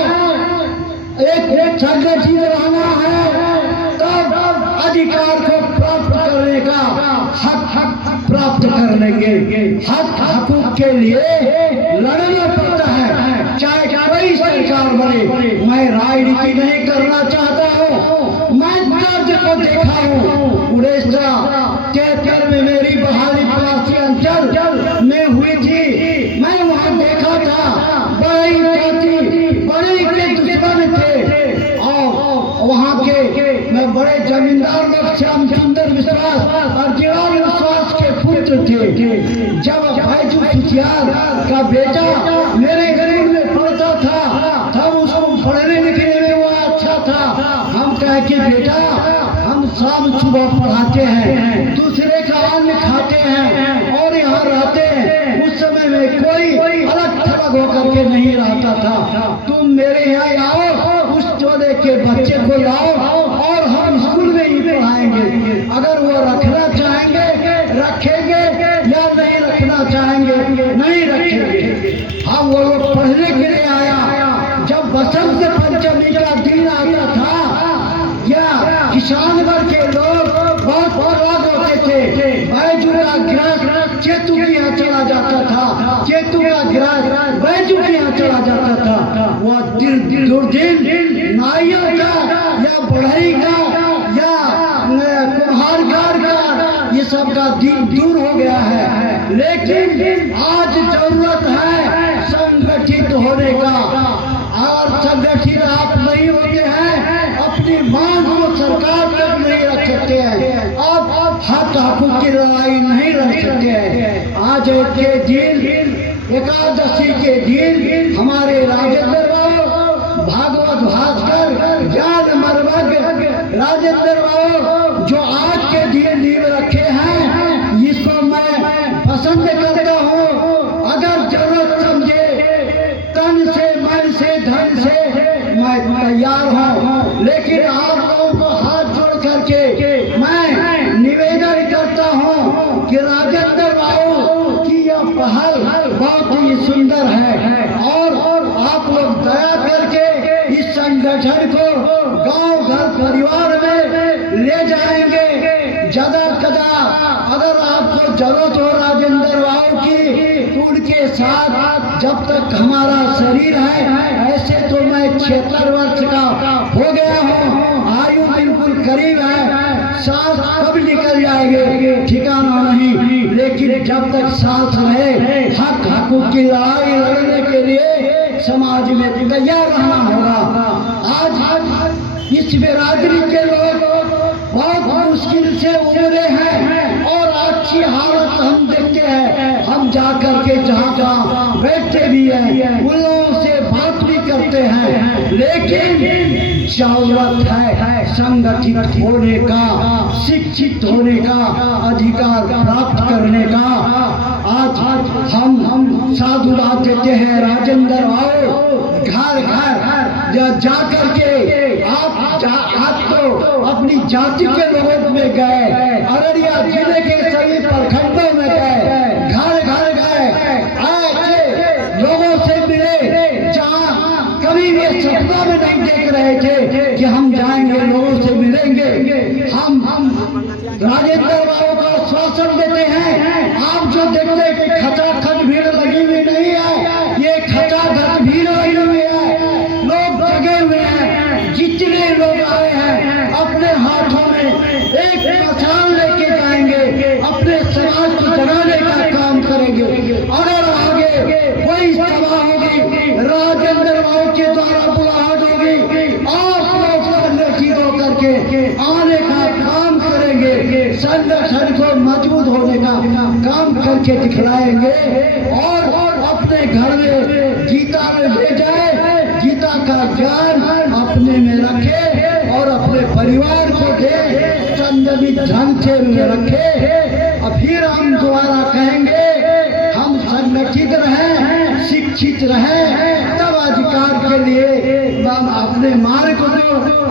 एक संगठित रहना है, तब अधिकार को प्राप्त करने का हक प्राप्त कर लेंगे। हकूक के लिए लड़ना पड़ता है, चाहे कोई सरकार बने। मैं राजनीति नहीं करना चाहता हूँ, मैं दर्द को देखा देखा हूँ। उड़ीसा केतर में मेरी बहाली पलासी अंचल में हुई थी। मैं वहाँ देखा था बड़े जाति बड़े के दुश्मन थे और वहाँ के मैं बड़े जमींदार लोग श्याम सुंदर विश्वास और जीवन विश्वास के पुत्र थे। जब भाईजू सुथियार का बेटा मेरे गरीब में पढ़ता था तब उसको पढ़ने लिखने में वो अच्छा था। हम कहे कि बेटा हम शाम सुबह पढ़ाते हैं, दूसरे का अन्न खाते हैं और यहाँ रहते हैं। उस समय में कोई अलग थलग होकर के नहीं रहता था। तुम मेरे यहाँ आओ, उस जोड़े के बच्चे को लाओ और हम स्कूल में ही पढ़ाएंगे। अगर वो रखना चाहेंगे रखेंगे या नहीं रखना चाहेंगे नहीं रखेंगे। हम वो लोग पढ़ने के लिए आया। जब बसंत पंचमी का दिन आता था या किसान वर्ग के लोग बहुत प्रभावित होते थे। बैजू का ग्रास केतु के यहाँ चला जाता था, केतु का ग्रास बैजू के यहाँ चला जाता था। वह दुर्दिन नाइयों का या बढ़ई का या कुम्हारकार का ये सब का दिन दूर हो गया है। लेकिन आज जरूरत है संगठित होने का। और संगठित आप नहीं होते हैं, अपनी मांग को सरकार तक नहीं रख सकते हैं, आप हक हकूक की लड़ाई नहीं लड़ सकते हैं। आज के दिन एकादशी के दिन हमारे राजेंद्र बाबू भागवत भास्कर ज्ञान मरमग राजेंद्र बाबू जो आज के दिन नींव रखे हैं, इसको मैं पसंद करता हूँ। अगर जरूरत समझे तन से मन से धन से मैं तैयार हूँ। लेकिन आप लोगों को हाथ जोड़ करके मैं निवेदन करता हूँ कि राजेंद्र बाबू की यह पहल बहुत ही सुंदर है और आप लोग दया करके इस संगठन को गांव घर परिवार में ले जाएंगे। ज्यादा कदा अगर आपको जरूरत हो राजेंद्र बाबू की तो उनके साथ जब तक हमारा शरीर है, ऐसे तो मैं 76 वर्ष का हो गया हूँ, आयु बिल्कुल करीब है, सांस कब निकल जाएंगे ठिकाना नहीं। लेकिन जब तक सांस रहे हक हकूक की लड़ाई लड़ने के लिए समाज में तैयार रहना होगा। आज इस बिरादरी के लोग बहुत मुश्किल से उभरे हैं और अच्छी हालत हम देखते हैं। हम जा करके जहाँ जहाँ बैठते भी हैं उन लोगों से बात भी करते हैं। लेकिन जरूरत है संगठित होने का, शिक्षित होने का, अधिकार प्राप्त करने का। आज हम साधुवाद देते हैं राजेंद्र बाबू घर घर जा करके आप तो अपनी जाति के लोगों में गए, अररिया जिले के सभी प्रखंडों में गए, घर घर गए, ऐसे लोगों से मिले जहाँ कभी भी सपना में नहीं देख रहे थे कि हम जाएंगे लोगों से मिलेंगे। हम राजेंद्र बाबू को आश्वासन देते हैं। आप जो देखते हैं कि खचाखच भीड़ लगी हुई नहीं है, ये खचाखच भीड़ लगी हुई है, लोग जगे हुए हैं। जितने लोग आए हैं अपने हाथों में एक मशाल लेके जाएंगे, अपने समाज को जगाने का काम करेंगे। अगर आगे कोई सभा होगी राजेंद्र बाबू के द्वारा बुलाहट होगी, आप लोग संगठित होकर के आने का काम करेंगे, संगठन को मजबूत होने का काम करके दिखलाएंगे और अपने घर में गीता में ले जाए, गीता का ज्ञान अपने में रखे और अपने परिवार को दे, संयमित ढंग से रखे। और फिर हम दोबारा कहेंगे हम संगठित रहें, शिक्षित रहें, तब अधिकार के लिए हम अपने मार्ग को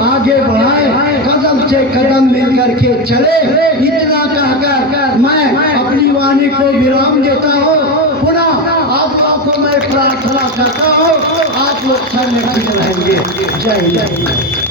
आगे बढ़ाएं, कदम से कदम मिल करके चले। इतना कहकर मैं अपनी वाणी को विराम देता हूँ। पुनः आप लोगों को मैं प्रार्थना करता हूँ, आप लोग संगठित रहेंगे। जय हिंद।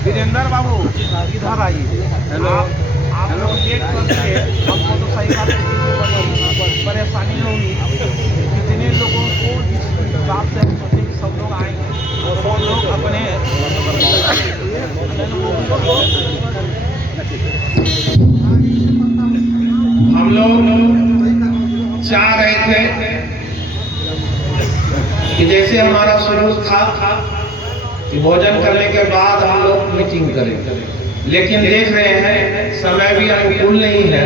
वीरेंद्र बाबू इधर आइए। आप लोग लेट करके हमको तो सही बात परेशानी होगी। जितने लोगों को इस हिसाब से हम सोचे कि सब लोग आएंगे वो लोग अपने हम लोग चाह रहे थे कि जैसे हमारा शुरू था कि भोजन करने के बाद हम लोग मीटिंग करें, लेकिन देख रहे हैं समय भी अनुकूल नहीं है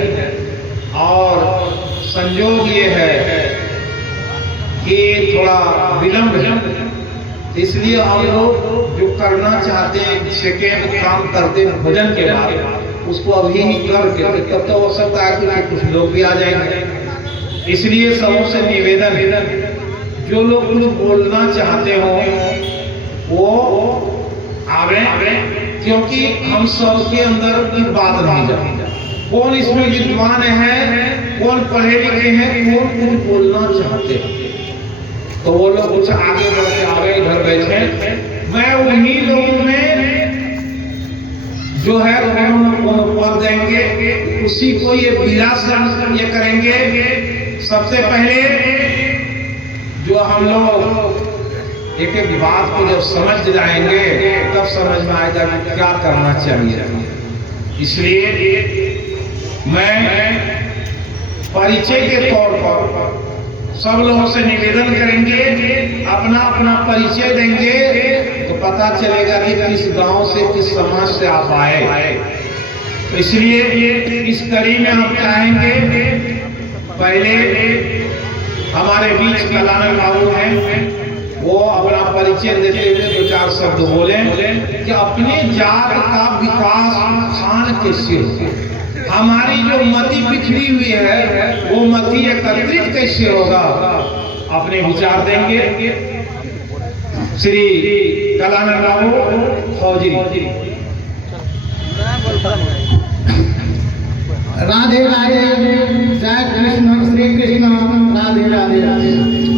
और संयोग ये है कि थोड़ा विलंब है। इसलिए हम लोग जो करना चाहते हैं सेकेंड काम करते हैं भोजन के बाद, उसको अभी ही करके तब तो हो सकता है कि कुछ लोग भी आ जाएंगे। इसलिए सबों से निवेदन है, जो लोग कुछ बोलना चाहते हो वो आवे, क्योंकि हम सबके अंदर की बात नहीं जाती। कौन इसमें विद्वान है, कौन पढ़े लिखे हैं, कौन कुछ बोलना चाहते हैं, तो वो लोग कुछ आगे बढ़ के आवे, इधर बैठे। मैं उन्हीं लोगों में जो है कौन पद देंगे, उसी को ये विलास ये करेंगे। सबसे पहले जो हम लोग एक एक बात को जब समझ जाएंगे तब समझ में आएगा कि क्या करना चाहिए। इसलिए मैं परिचय के तौर पर सब लोगों से निवेदन करेंगे, अपना अपना परिचय देंगे तो पता चलेगा कि किस गांव से, किस समाज से आप आए। तो इसलिए इस कड़ी में हम चाहेंगे पहले हमारे बीच कलानंद बाबू हैं, वो अपना परिचय देते हुए दो चार शब्द बोले कि अपने जात का विकास खान कैसे हो, हमारी जो मति बिखरी हुई है वो मति एकत्रित कैसे होगा, अपने विचार देंगे। श्री कलानंद बाबू फौजी। राधे राधे, जय कृष्ण, श्री कृष्ण, राधे राधे।